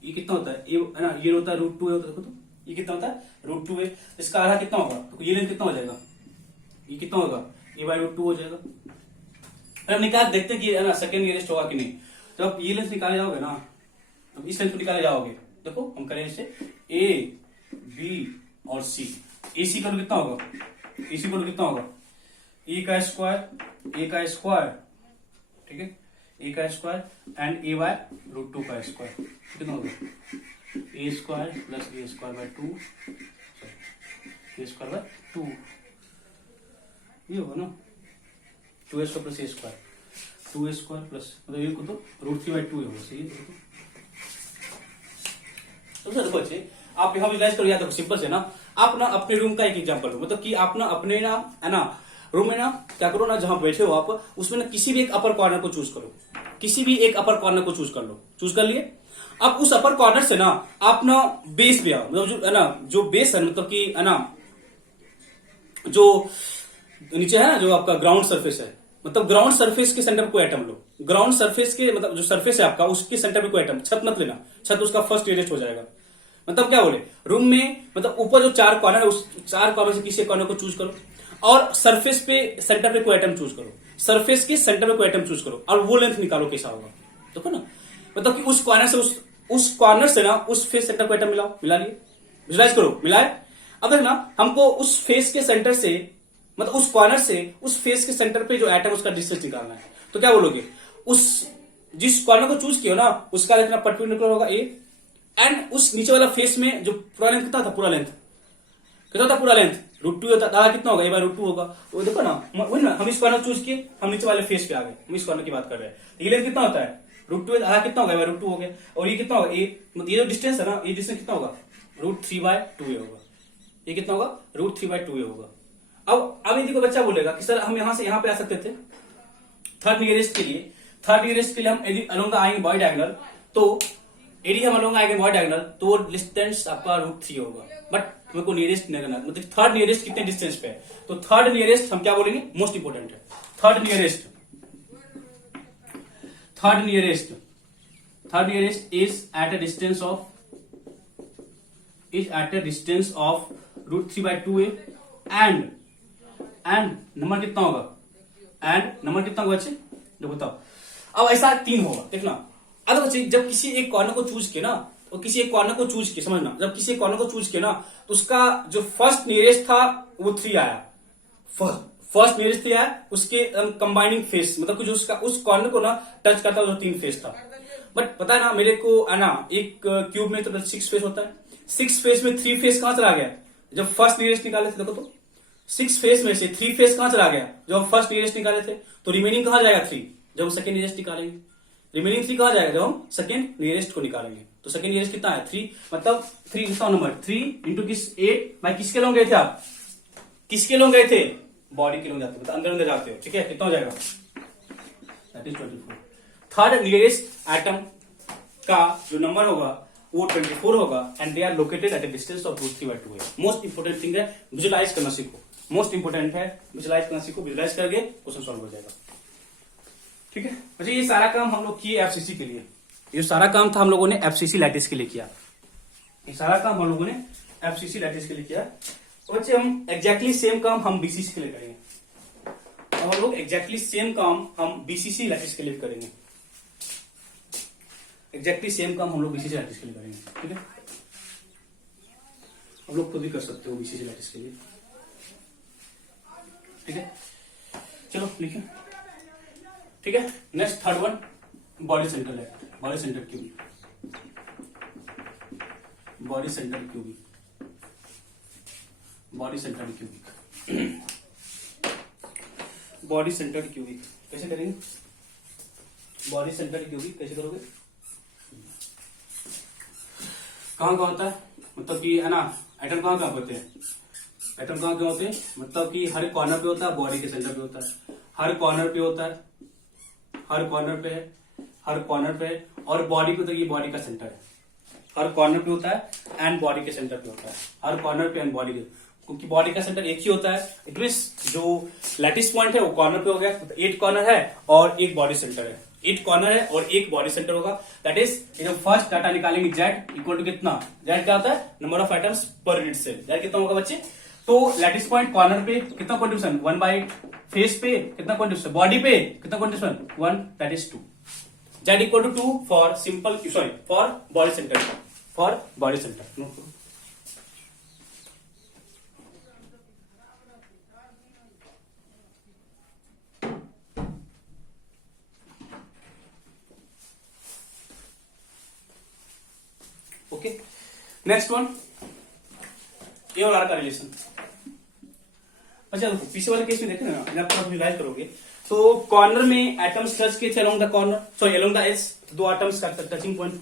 ये कितना होता है, ये है ना, ये होता है √2 होता है, देखो तो ये कितना होता है √2 है, इसका आधा कितना होगा, तो ये लेंथ कितना हो जाएगा, ये कितना होगा, a/√2 हो जाएगा। फिर हम निकाल देखते हैं कि है ना सेकंड नियरेस्ट होगा कि नहीं। जब आप ये लेंथ निकाले जाओगे ना, अब इस लेंथ को निकाले जाओगे, देखो हम करें इसे ए बी और सी, AC का कितना होगा, AC का कितना होगा, ए का स्क्वायर, ठीक है, ए का स्क्वायर एंड a/√2 का स्क्वायर कितना होगा, a² प्लस a²/2, a²/2 ये होगा ना, 2a² plus a², 2a² plus मतलब ये को तो √3/2 होगा, सही है। तो देखो बच्चे आप यहाँ विजुलाइज करो, या देखो सिंपल से ना, आप ना अपने रूम का एक एग्जांपल लो, मतलब कि आप ना अपने ना है ना रूम में ना क्या करो ना, जहां बैठे हो आप उसमें ना किसी भी एक अपर कॉर्नर को चूज करो, किसी भी एक अपर कॉर्नर को चूज कर लो, चूज कर लिए। अब उस अपर कॉर्नर से ना आप ना बेस पे आओ, मतलब जो है ना, जो बेस है मतलब कि है ना, जो नीचे है ना, जो आपका ग्राउंड सरफेस है, मतलब ग्राउंड सरफेस के सेंटर पे कोई एटम लो, ग्राउंड सरफेस के मतलब जो सरफेस है आपका उसके सेंटर पे कोई एटम, छत मत लेना, छत उसका फर्स्ट नियरेस्ट हो जाएगा। मतलब क्या बोले, रूम में मतलब ऊपर जो 4 कॉर्नर है उस 4 कॉर्नर से किसी कॉर्नर को चूज करो, और सरफेस पे सेंटर पे कोई आइटम चूज करो, सरफेस के सेंटर पे कोई आइटम चूज करो, और वो लेंथ निकालो कैसा होगा, देखो ना, मतलब कि उस कॉर्नर से उस कॉर्नर से ना उस फेस सेंटर को आइटम मिलाओ, मिला लिए, विजुलाइज करो, मिलाए। अब देखना हमको उस फेस के सेंटर से मतलब उस कॉर्नर से उस फेस के सेंटर पे जो एटम उसका डिस्टेंस निकालना है, तो क्या बोलोगे, उस जिस कॉर्नर को चूज किया ना उसका देखना परपेंडिकुलर होगा ए, एंड उस नीचे वाला फेस में जो पूरा लेंथ कितना था, पूरा लेंथ कितना था, पूरा लेंथ √2 होता, दादा कितना होगा, a/√2 होगा। वो देखो ना, वही ना, हम इस कॉर्नर चूज किए, हम नीचे वाले फेस पे आ गए, हम इस कॉर्नर की बात कर रहे हैं, ये लेंथ कितना होता है √2, दादा कितना होगा, a/√2 हो गया, और ये कितना होगा, ये जो डिस्टेंस है ना, ये डिस्टेंस कितना होगा, √3/2 होगा, ये कितना होगा, √3/2 होगा। अब यदि कोई बच्चा बोलेगा कि सर हम यहां से यहां पे आ सकते थे, थर्ड नियरेस्ट के लिए हम यदि अलोंग आएंगे बॉय डायगोनल, तो यदि हम अलोंग आएंगे बॉय डायगोनल तो वो डिस्टेंस आपका √3 होगा, बट मेरे को नियरेस्ट नहीं करना, मतलब थर्ड नियरेस्ट कितने डिस्टेंस पे है, तो थर्ड नियरेस्ट हम क्या बोलेंगे, मोस्ट इंपोर्टेंट है, third nearest is at a distance of √3/2a and number कितना होगा, बच्चे जो बताओ। अब ऐसा 3 होगा, देखना। अब बच्चे जब किसी एक कॉर्नर को चूज किया ना, तो किसी एक कॉर्नर को चूज किया, समझना, जब किसी एक कॉर्नर को चूज किया ना, तो उसका जो फर्स्ट नियरेस्ट था वो 3 आया, फर्स्ट नियरेस्ट 3 आया, उसके कंबाइनिंग फेस मतलब कि जो उसका उस कॉर्नर को ना टच करता वो 3 फेस था। बट पता है ना मेरे को है ना, एक क्यूब में तो 6 फेस होता है, 6 फेस में 3 फेस कहां चला गया, जब फर्स्ट नियरेस्ट निकाले थे, देखो तो 6 फेस में से 3 फेस कहां चला गया, जब फर्स्ट नियरेस्ट निकाले थे, तो रिमेनिंग कहां जाएगा 3, जब हम सेकंड नियरेस्ट निकालेंगे, रिमेनिंग 3 कहां जाएगा, जब हम सेकंड नियरेस्ट को निकालेंगे, तो सेकंड नियरेस्ट कितना है 3, मतलब 3 कितना नंबर 3 इंटू किस 8 भाई, किसके लोग गए थे आप, किसके लोग गए थे, बॉडी के लोग जाते हो, मतलब अंदर जाते हो, ठीक है, कितना हो जाएगा, that is 24। Third nearest atom का जो नंबर होगा वो 24 होगा, and they are located at a distance of √3/2a। Most important thing है, विजुलाइज करना सीखो, मोस्ट इंपोर्टेंट है, विजुलाइज करना सीखो, विजुलाइज करके क्वेश्चन सॉल्व हो जाएगा, ठीक है। अच्छा ये सारा काम हम लोग किए एफसीसी के लिए, ये सारा काम था हम लोगों ने एफसीसी लैटिस के लिए किया, ये सारा काम हम लोगों ने एफसीसी लैटिस के लिए किया। बच्चे हम एग्जैक्टली सेम काम हम बीसीसी के लिए करेंगे, और हम लोग एग्जैक्टली सेम काम हम बीसीसी लैटिस के लिए करेंगे, एग्जैक्टली सेम काम हम लोग बीसीसी लैटिस के लिए करेंगे, ठीक है। हम लोग खुद भी कर सकते हो बीसीसी लैटिस के लिए, ठीक है। चलो लिखिए, ठीक है। Next third one, body centre है, body centre cubic, body centre cubic, body centre cubic, body centre cubic कैसे करेंगे? बॉडी सेंटर क्यूबिक कैसे करोगे? कहां कहां होता है, मतलब कि है ना, एटम कहां कहां होते हैं, एटम कहां कहां होते हैं, मतलब कि हर कॉर्नर पे होता है, बॉडी के सेंटर पे होता है, हर कॉर्नर पे होता है, हर कॉर्नर पे है, हर कॉर्नर पे है, और बॉडी को तो ये बॉडी का सेंटर है, हर कॉर्नर पे होता है एंड बॉडी के सेंटर पे होता है, हर कॉर्नर पे एंड बॉडी के, क्योंकि बॉडी का सेंटर एक ही होता है। इट मींस जो लैटिस पॉइंट है वो कॉर्नर पे हो गया, तो 8 कॉर्नर है और एक बॉडी सेंटर है, 8 कॉर्नर है और एक बॉडी सेंटर होगा। दैट इज जो फर्स्ट डाटा निकालेंगे जेड इक्वल टू कितना, जेड क्या होता है, number of atoms per unit cell, Z कितना होगा बच्चे? तो लैटिस पॉइंट कॉर्नर पे कितना कंट्रीब्यूशन, 1/8, फेस पे कितना कंट्रीब्यूशन, बॉडी पे कितना contribution, 1, that is 2, Z equal to 2 for simple, sorry for body centre, for body centre. Okay, next one, a और आर का रिलेशन। अच्छा देखो, पीछे वाले केस में देखे ना, जब आप रियलाइज करोगे तो कॉर्नर में एटम्स टच किए थे along the corner, sorry along the edge, दो एटम्स का टचिंग पॉइंट।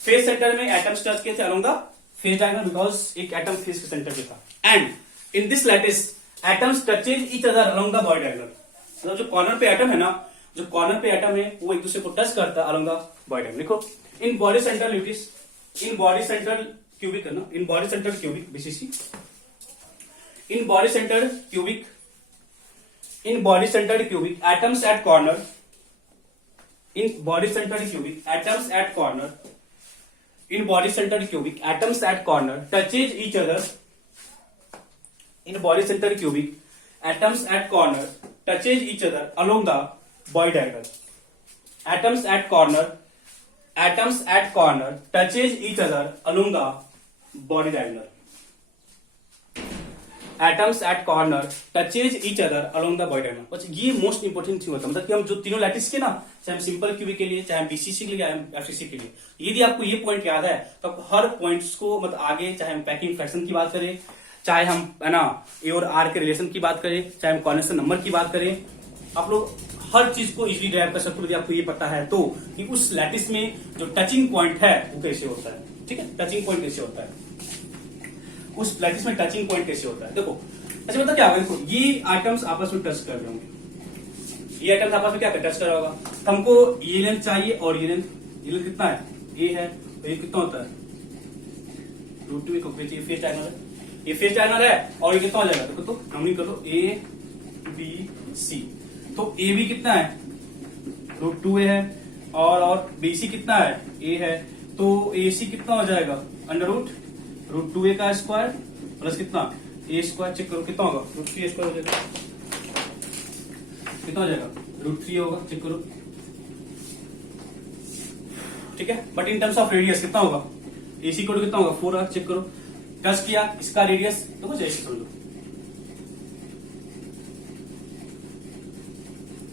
फेस सेंटर में एटम्स टच किए थे along the face diagonal, because एक एटम फेस के सेंटर पे था। And in this lattice atoms touches each other along the body diagonal, मतलब जो कॉर्नर पे एटम है ना, जो कॉर्नर पे एटम है वो एक दूसरे को टच करता है अलोंग द बॉडी डायगोनल। देखो, in body centre lattice, in body centre cubic है ना, in body centre cubic BCC, in body centre cubic, in body centre cubic atoms at corner, in body centre cubic atoms at corner, in body centre cubic atoms at corner touches each other, in body centre cubic atoms at corner touches each other along the body diagonal, atoms at corner, atoms at corner touches each other along the body diagonal, atoms at corner touches each other along the body diagonal। अच्छा, ये most important चीज होता है, मतलब कि हम जो तीनों लैटिस के ना, चाहे हम सिंपल क्यूबिक के लिए, चाहे हम बीसीसी के लिए, चाहे हम एफसीसी के लिए, यदि आपको ये पॉइंट याद है तो हर पॉइंट्स को मतलब आगे, चाहे हम पैकिंग फ्रैक्शन की बात करें, चाहे हम है ना ए और आर के रिलेशन की बात करें, चाहे हम कॉर्डिनेशन नंबर की बात करें, आप लोग हर चीज को इजीली ड्राइव कर सकते हो यदि आपको ये पता है तो, कि उस लैटिस में जो टचिंग पॉइंट है वो कैसे होता है। ठीक है, टचिंग पॉइंट कैसे होता है, उस लैटिस में टचिंग पॉइंट कैसे होता है। देखो, अच्छा मतलब क्या होगा, देखो ये आइटम्स आपस में टच कर रहे होंगे, ये आइटम्स आपस में क्या टच कर रहा होगा, तो हमको ये लेंथ चाहिए और ये लेंथ कितना है, ए है, तो ये कितना होता है, √2, ये फेस डायगोनल है, ये फेस डायगोनल है, और ये कितना हो जाएगा, देखो तो नंबरिंग करो, ए बी सी, तो ए बी कितना है, √2a है, और बी सी कितना है, ए है, तो ए सी कितना हो जाएगा, √2a का स्क्वायर प्लस कितना, ए स्क्वायर, चेक करो कितना होगा, √3a स्क्वायर हो जाएगा, कितना हो जाएगा, √3 होगा, चेक करो। ठीक है, but in terms of radius कितना होगा, ए सी को कितना होगा, 4r, चेक करो, टच किया, इसका रेडियस तो कुछ ऐसे कर लो,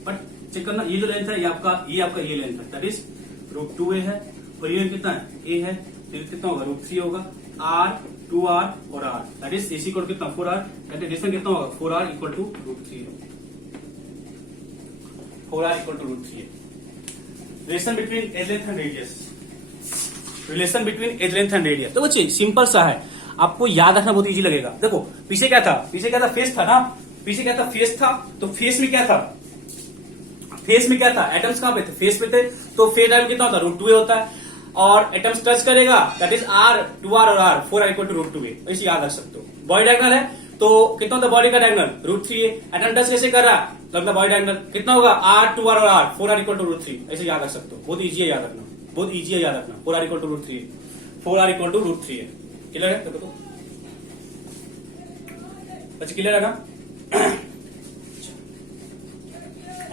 बट चेक करना, ये जो लेंथ है ये आपका ये लेंथ है, दैट इज √2a है, और ये कितना है, a है, फिर कितना होगा, √3 होगा, r 2r और r, that is ac code कितना 4r, दैट इज डिस्टेंस कितना होगा, 4r equal to √3, 4r equal to √3 है। Relation between edge length and radius, relation between edge length and radius, तो बच्चे सिंपल सा है, आपको याद रखना बहुत इजी लगेगा। देखो पीछे क्या था, फेस था ना, पीछे क्या था, फेस था, तो फेस में क्या था, फेस में क्या था, एटम्स कहां पे थे, फेस पे थे, तो फेस डायगोनल कितना होता है, √2a होता है, और एटम्स टच करेगा, दैट इज r 2r और r 4r equal to √2a, ऐसे याद रख सकते हो। बॉडी डायगोनल है तो कितना होता है, बॉडी का डायगोनल √3a, एटम टच कैसे कर रहा है, मतलब बॉडी डायगोनल कितना होगा, r 2r और r 4r इक्वल टू √3, ऐसे याद रख सकते हो, बहुत इजी है याद रखना, बहुत इजी है याद रखना, 4r equal to √3, 4r equal to √3 है, क्लियर है, देखो तो बच्चे क्लियर है ना।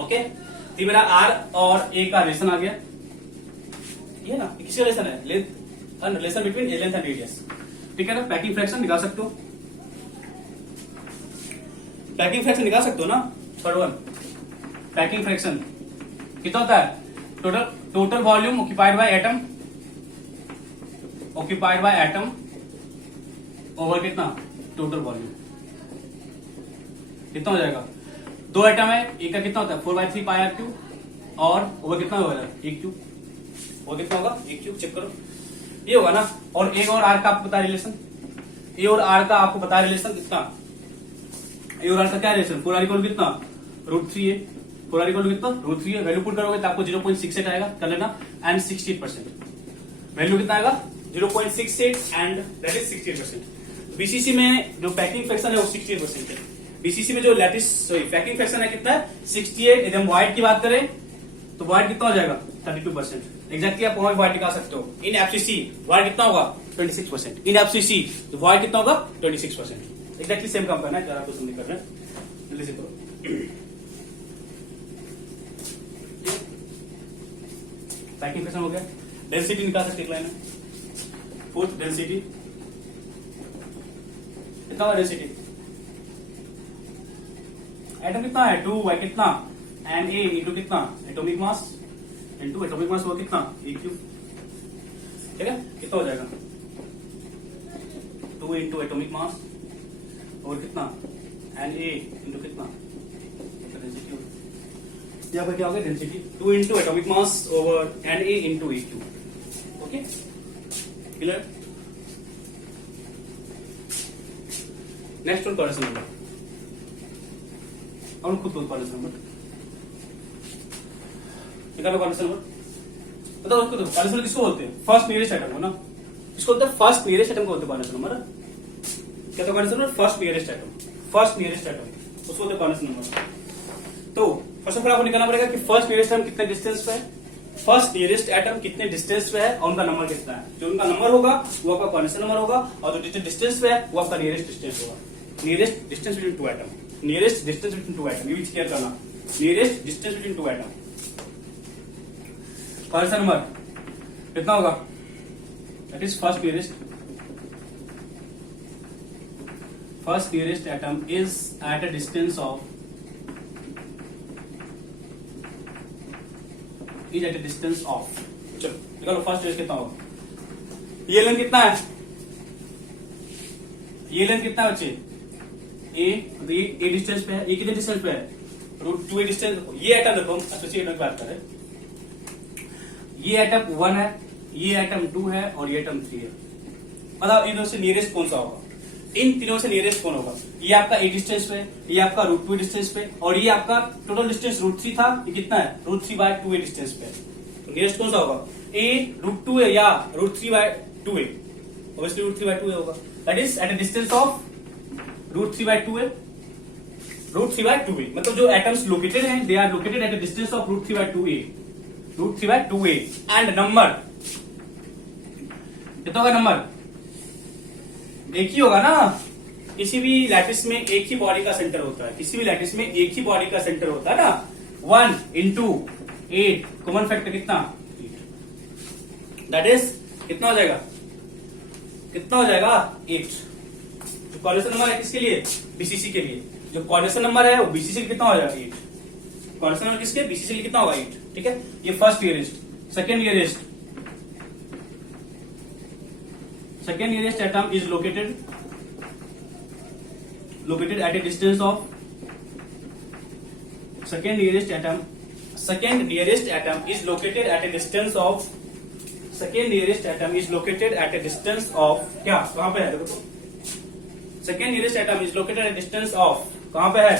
ओके, तो मेरा आर और ए का रिलेशन आ गया, ये ना किसका रिलेशन है, length, relation between A length and radius. ठीक है ना। पैकिंग फ्रैक्शन निकाल सकते हो, पैकिंग फ्रैक्शन निकाल सकते हो ना। थर्ड वन, पैकिंग फ्रैक्शन कितना होता है? Total volume occupied by atom, occupied by atom over कितना? Total volume. कितना हो जाएगा? 2 एटम है, एक का कितना होता है? 4/3 पाई आर क्यूब, और ओवर कितना होगा? 1 क्यूब। वो कितना होगा? 1 क्यूब। चेक करो, ये होगा ना। और ए और आर का आपको पता रिलेशन, ए और आर का आपको पता रिलेशन कितना? ए और आर का क्या रिलेशन? 4 आर इक्वल कितना? √3a। 4 आर इक्वल कितना? √3a। वैल्यू पुट करोगे तो आपको 0.68 आएगा, कर लेना। एंड 68%, वैल्यू कितना आएगा? 0.68 एंड दैट इज 68%। बीसीसी में जो पैकिंग फ्रैक्शन है वो 68% है। बीसीसी में जो लैटिस पैकिंग फ्रैक्शन है कितना है? 68। यदि हम वाइट की बात करें तो वाइट कितना हो जाएगा? 32%। एग्जैक्टली आप वहां वाइट निकाल सकते हो। इन एफसीसी वाइट कितना होगा? 26%। इन एफसीसी वाइट कितना होगा? 26%। एग्जैक्टली सेम कंपेयर है, जरा कुछ नहीं कर रहे हैं। जल्दी से करो। पैकिंग फ्रैक्शन हो गया। डेंसिटी निकाल सकते हैं, फोर्थ डेंसिटी कितना होगा? डेंसिटी एटम कितना है? 2 बाई कितना? एन ए इंटू कितना? एटॉमिक मास इंटू एटॉमिक मास हुआ कितना? ए क्यूब। ठीक है, कितना हो जाएगा? 2 इंटू एटॉमिक मास और कितना? एन ए इंटू कितना? डेंसिटी। यहाँ पर क्या हो गया? Density 2 into atomic mass over N A into a cube. Okay, clear? Next one question number, और खुद क्वेश्चन नंबर निकालो। क्वेश्चन नंबर बताओ, उसको तो क्वेश्चन किसको बोलते हैं? फर्स्ट नियरेस्ट एटम को ना, इसको बोलते हैं फर्स्ट नियरेस्ट एटम को बोलते हैं क्वेश्चन नंबर। क्या तो question number? First nearest atom, first nearest atom उसको बोलते हैं क्वेश्चन नंबर। तो फर्स्ट ऑफ ऑल आपको निकालना पड़ेगा कि फर्स्ट नियरेस्ट एटम कितने डिस्टेंस पे है, फर्स्ट नियरेस्ट एटम कितने डिस्टेंस पे है और उनका नंबर कितना है। जो उनका नंबर होगा वो आपका क्वेश्चन नंबर होगा, और जो जितने डिस्टेंस पे है वो आपका नियरेस्ट डिस्टेंस होगा। Nearest distance between 2 atom, nearest distance between 2 atom, ये भी क्लियर करना। Nearest distance between 2 atom, question number कितना होगा? That is first nearest atom is at a distance of, is at a distance of. चलो निकालो, first nearest कितना होगा? ये लेंथ कितना है? ये लेंथ कितना है बच्चे? ए, तो ये डिस्टेंस पे है, ये कितने डिस्टेंस पे है? √2a distance. ये एटम देखो, एसोसिएट एटम की बात करें, ये एटम 1 है, ये एटम 2 है और ये एटम 3 है। बताओ इन दोनों से नियरेस्ट कौन सा होगा? इन तीनों से नियरेस्ट कौन होगा? ये आपका ए डिस्टेंस पे, ये आपका √2a डिस्टेंस पे, और ये आपका टोटल डिस्टेंस √3 था, ये कितना है? √3/2a डिस्टेंस पे। तो नियरेस्ट कौन सा होगा? ए √2a या √3/2a? ऑब्वियसली √3/2a होगा। That is at a distance of √3/2a, √3/2a। मतलब जो एटम्स लोकेटेड हैं they are located at a distance of √3/2a, √3/2a। And number कितना होगा? नंबर एक ही होगा ना। किसी भी लैटिस में एक ही बॉडी का सेंटर होता है, किसी भी लैटिस में एक ही बॉडी का सेंटर होता है ना। 1 इंटू 8 कॉमन फैक्टर कितना? 8। दैट इज कितना हो जाएगा? कितना हो जाएगा? 8। जो क्वाड्रेचर नंबर है किसके लिए? बीसीसी के लिए। जो क्वाड्रेचर नंबर है वो बीसीसी के कितना हो जाएगा? 8। क्वाड्रेचर नंबर किसके? बीसीसी के कितना होगा? 8। ठीक है, ये first nearest. Second nearest atom is located at a distance of, second nearest atom is located at a distance of, second nearest atom is located at a distance of, क्या कहां पे है? देखो, second nearest atom is located at a distance of, कहां पे है?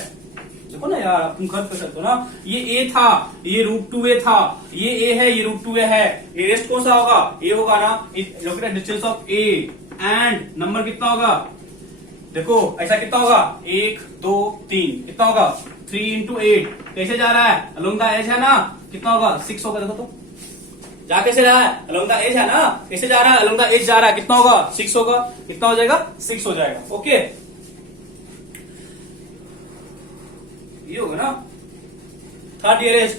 देखो ना यार, तुम खर्च कर सकते हो ना। ये ए था, ये √2a था, ये ए है, ये √2a है। नियरेस्ट कौन सा होगा? ए होगा ना। Located at distance of a, and number कितना होगा? देखो ऐसा कितना होगा? 1 2 3 कितना होगा? 3 इंटू 8 कैसे जा रहा है? अलोंग द एज है ना। कितना होगा? 6 होगा। देखो तो जा कैसे रहा है? अलोंग द एज है ना। कैसे जा रहा है? अलोंग द एज जा रहा है। कितना होगा? 6 होगा। कितना हो जाएगा? 6 हो जाएगा। ओके, ये होगा ना। Third nearest,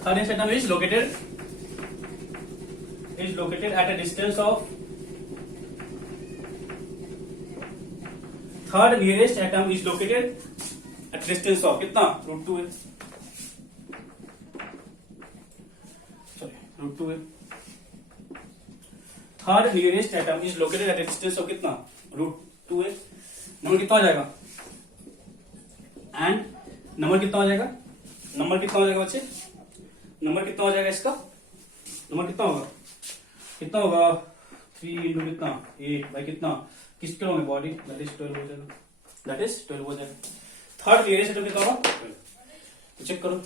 third nearest atom is located at a distance of third nearest atom is located at distance of कितना √2 है, सॉरी √2 है। Third nearest atom is located at distance of कितना √2 है। नंबर कितना हो जाएगा एंड नंबर कितना हो जाएगा बच्चे, नंबर कितना हो जाएगा इसका, नंबर कितना होगा 3 इंटू कितना 8 बाई कितना किसके होंगे बॉडी दैट इज 12 हो जाएगा। थर्ड नियरेस्ट एटम कितना होगा 12। चेक करो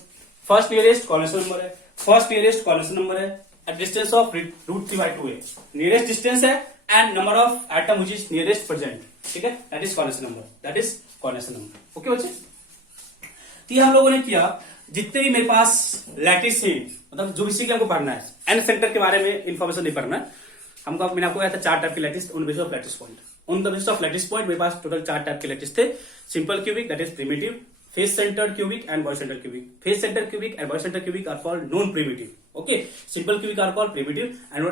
फर्स्ट नियरेस्ट कॉर्डिनेशन नंबर है एट डिस्टेंस ऑफ √3/2 है, नियरेस्ट डिस्टेंस है and number of atom which is nearest present, ठीक है, that is coordination number. Okay बच्चे, तो ये हम लोगों ने किया जितने भी मेरे पास लैटिस है, मतलब जो बेसिकली हमको पढ़ना है, एन सेंटर के बारे में इंफॉर्मेशन नहीं पढ़ना है हमको। मैंने आपको कहा था 4 टाइप के lattice on the basis of lattice point. मेरे पास टोटल 4 टाइप के लैटिस थे। Simple cubic that is primitive, face centred cubic and body centred cubic. Face centred cubic and body centred cubic are called non primitive. Okay, simple cubic are called primitive and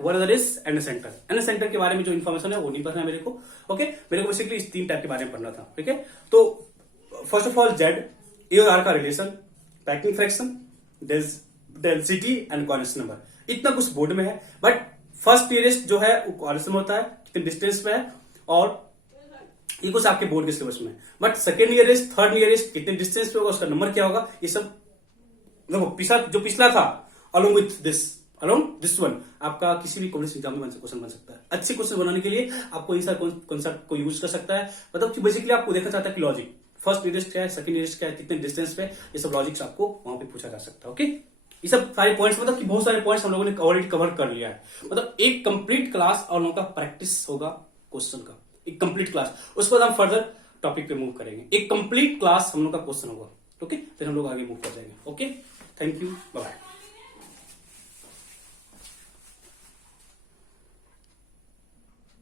what other is end centre. End centre के बारे में जो information है वो नहीं पढ़ना है मेरे को। ओके, मेरे को बेसिकली इस 3 टाइप के बारे में पढ़ना था। ठीक है, तो first of all Z A और आर का relation, packing fraction, density and coordination number, इतना कुछ बोर्ड में है। बट फर्स्ट नियरेस्ट जो है वो कॉर्डिनेशन में होता है, कितने डिस्टेंस पे है, और ये कुछ आपके बोर्ड के सिलेबस में। But second nearest, third nearest कितने डिस्टेंस पे होगा, उसका नंबर क्या होगा, ये सब देखो पिछला था अलोंग विथ दिस वन आपका किसी भी कॉम्पिटिशन एग्जाम में क्वेश्चन बन सकता है। अच्छे क्वेश्चन बनाने के लिए आपको इन सारे कॉन्सेप्ट को यूज कर सकता है। मतलब कि बेसिकली आपको देखना चाहता है कि लॉजिक फर्स्ट नियरेस्ट क्या है, सेकंड नियरेस्ट क्या है, कितने डिस्टेंस पे, ये सब लॉजिक्स आपको वहां पे पूछा जा सकता है। ओके, ये सब सारे पॉइंट्स, मतलब कि बहुत सारे पॉइंट्स हम लोगों ने ऑलरेडी कवर कर लिया है। मतलब एक कंप्लीट क्लास और लोगों का प्रैक्टिस होगा क्वेश्चन का, एक कंप्लीट क्लास। उसके बाद हम फर्दर टॉपिक पे मूव करेंगे। एक कंप्लीट क्लास हम लोग का क्वेश्चन होगा। ओके, फिर हम लोग आगे मूव कर जाएंगे। Okay, thank you, bye.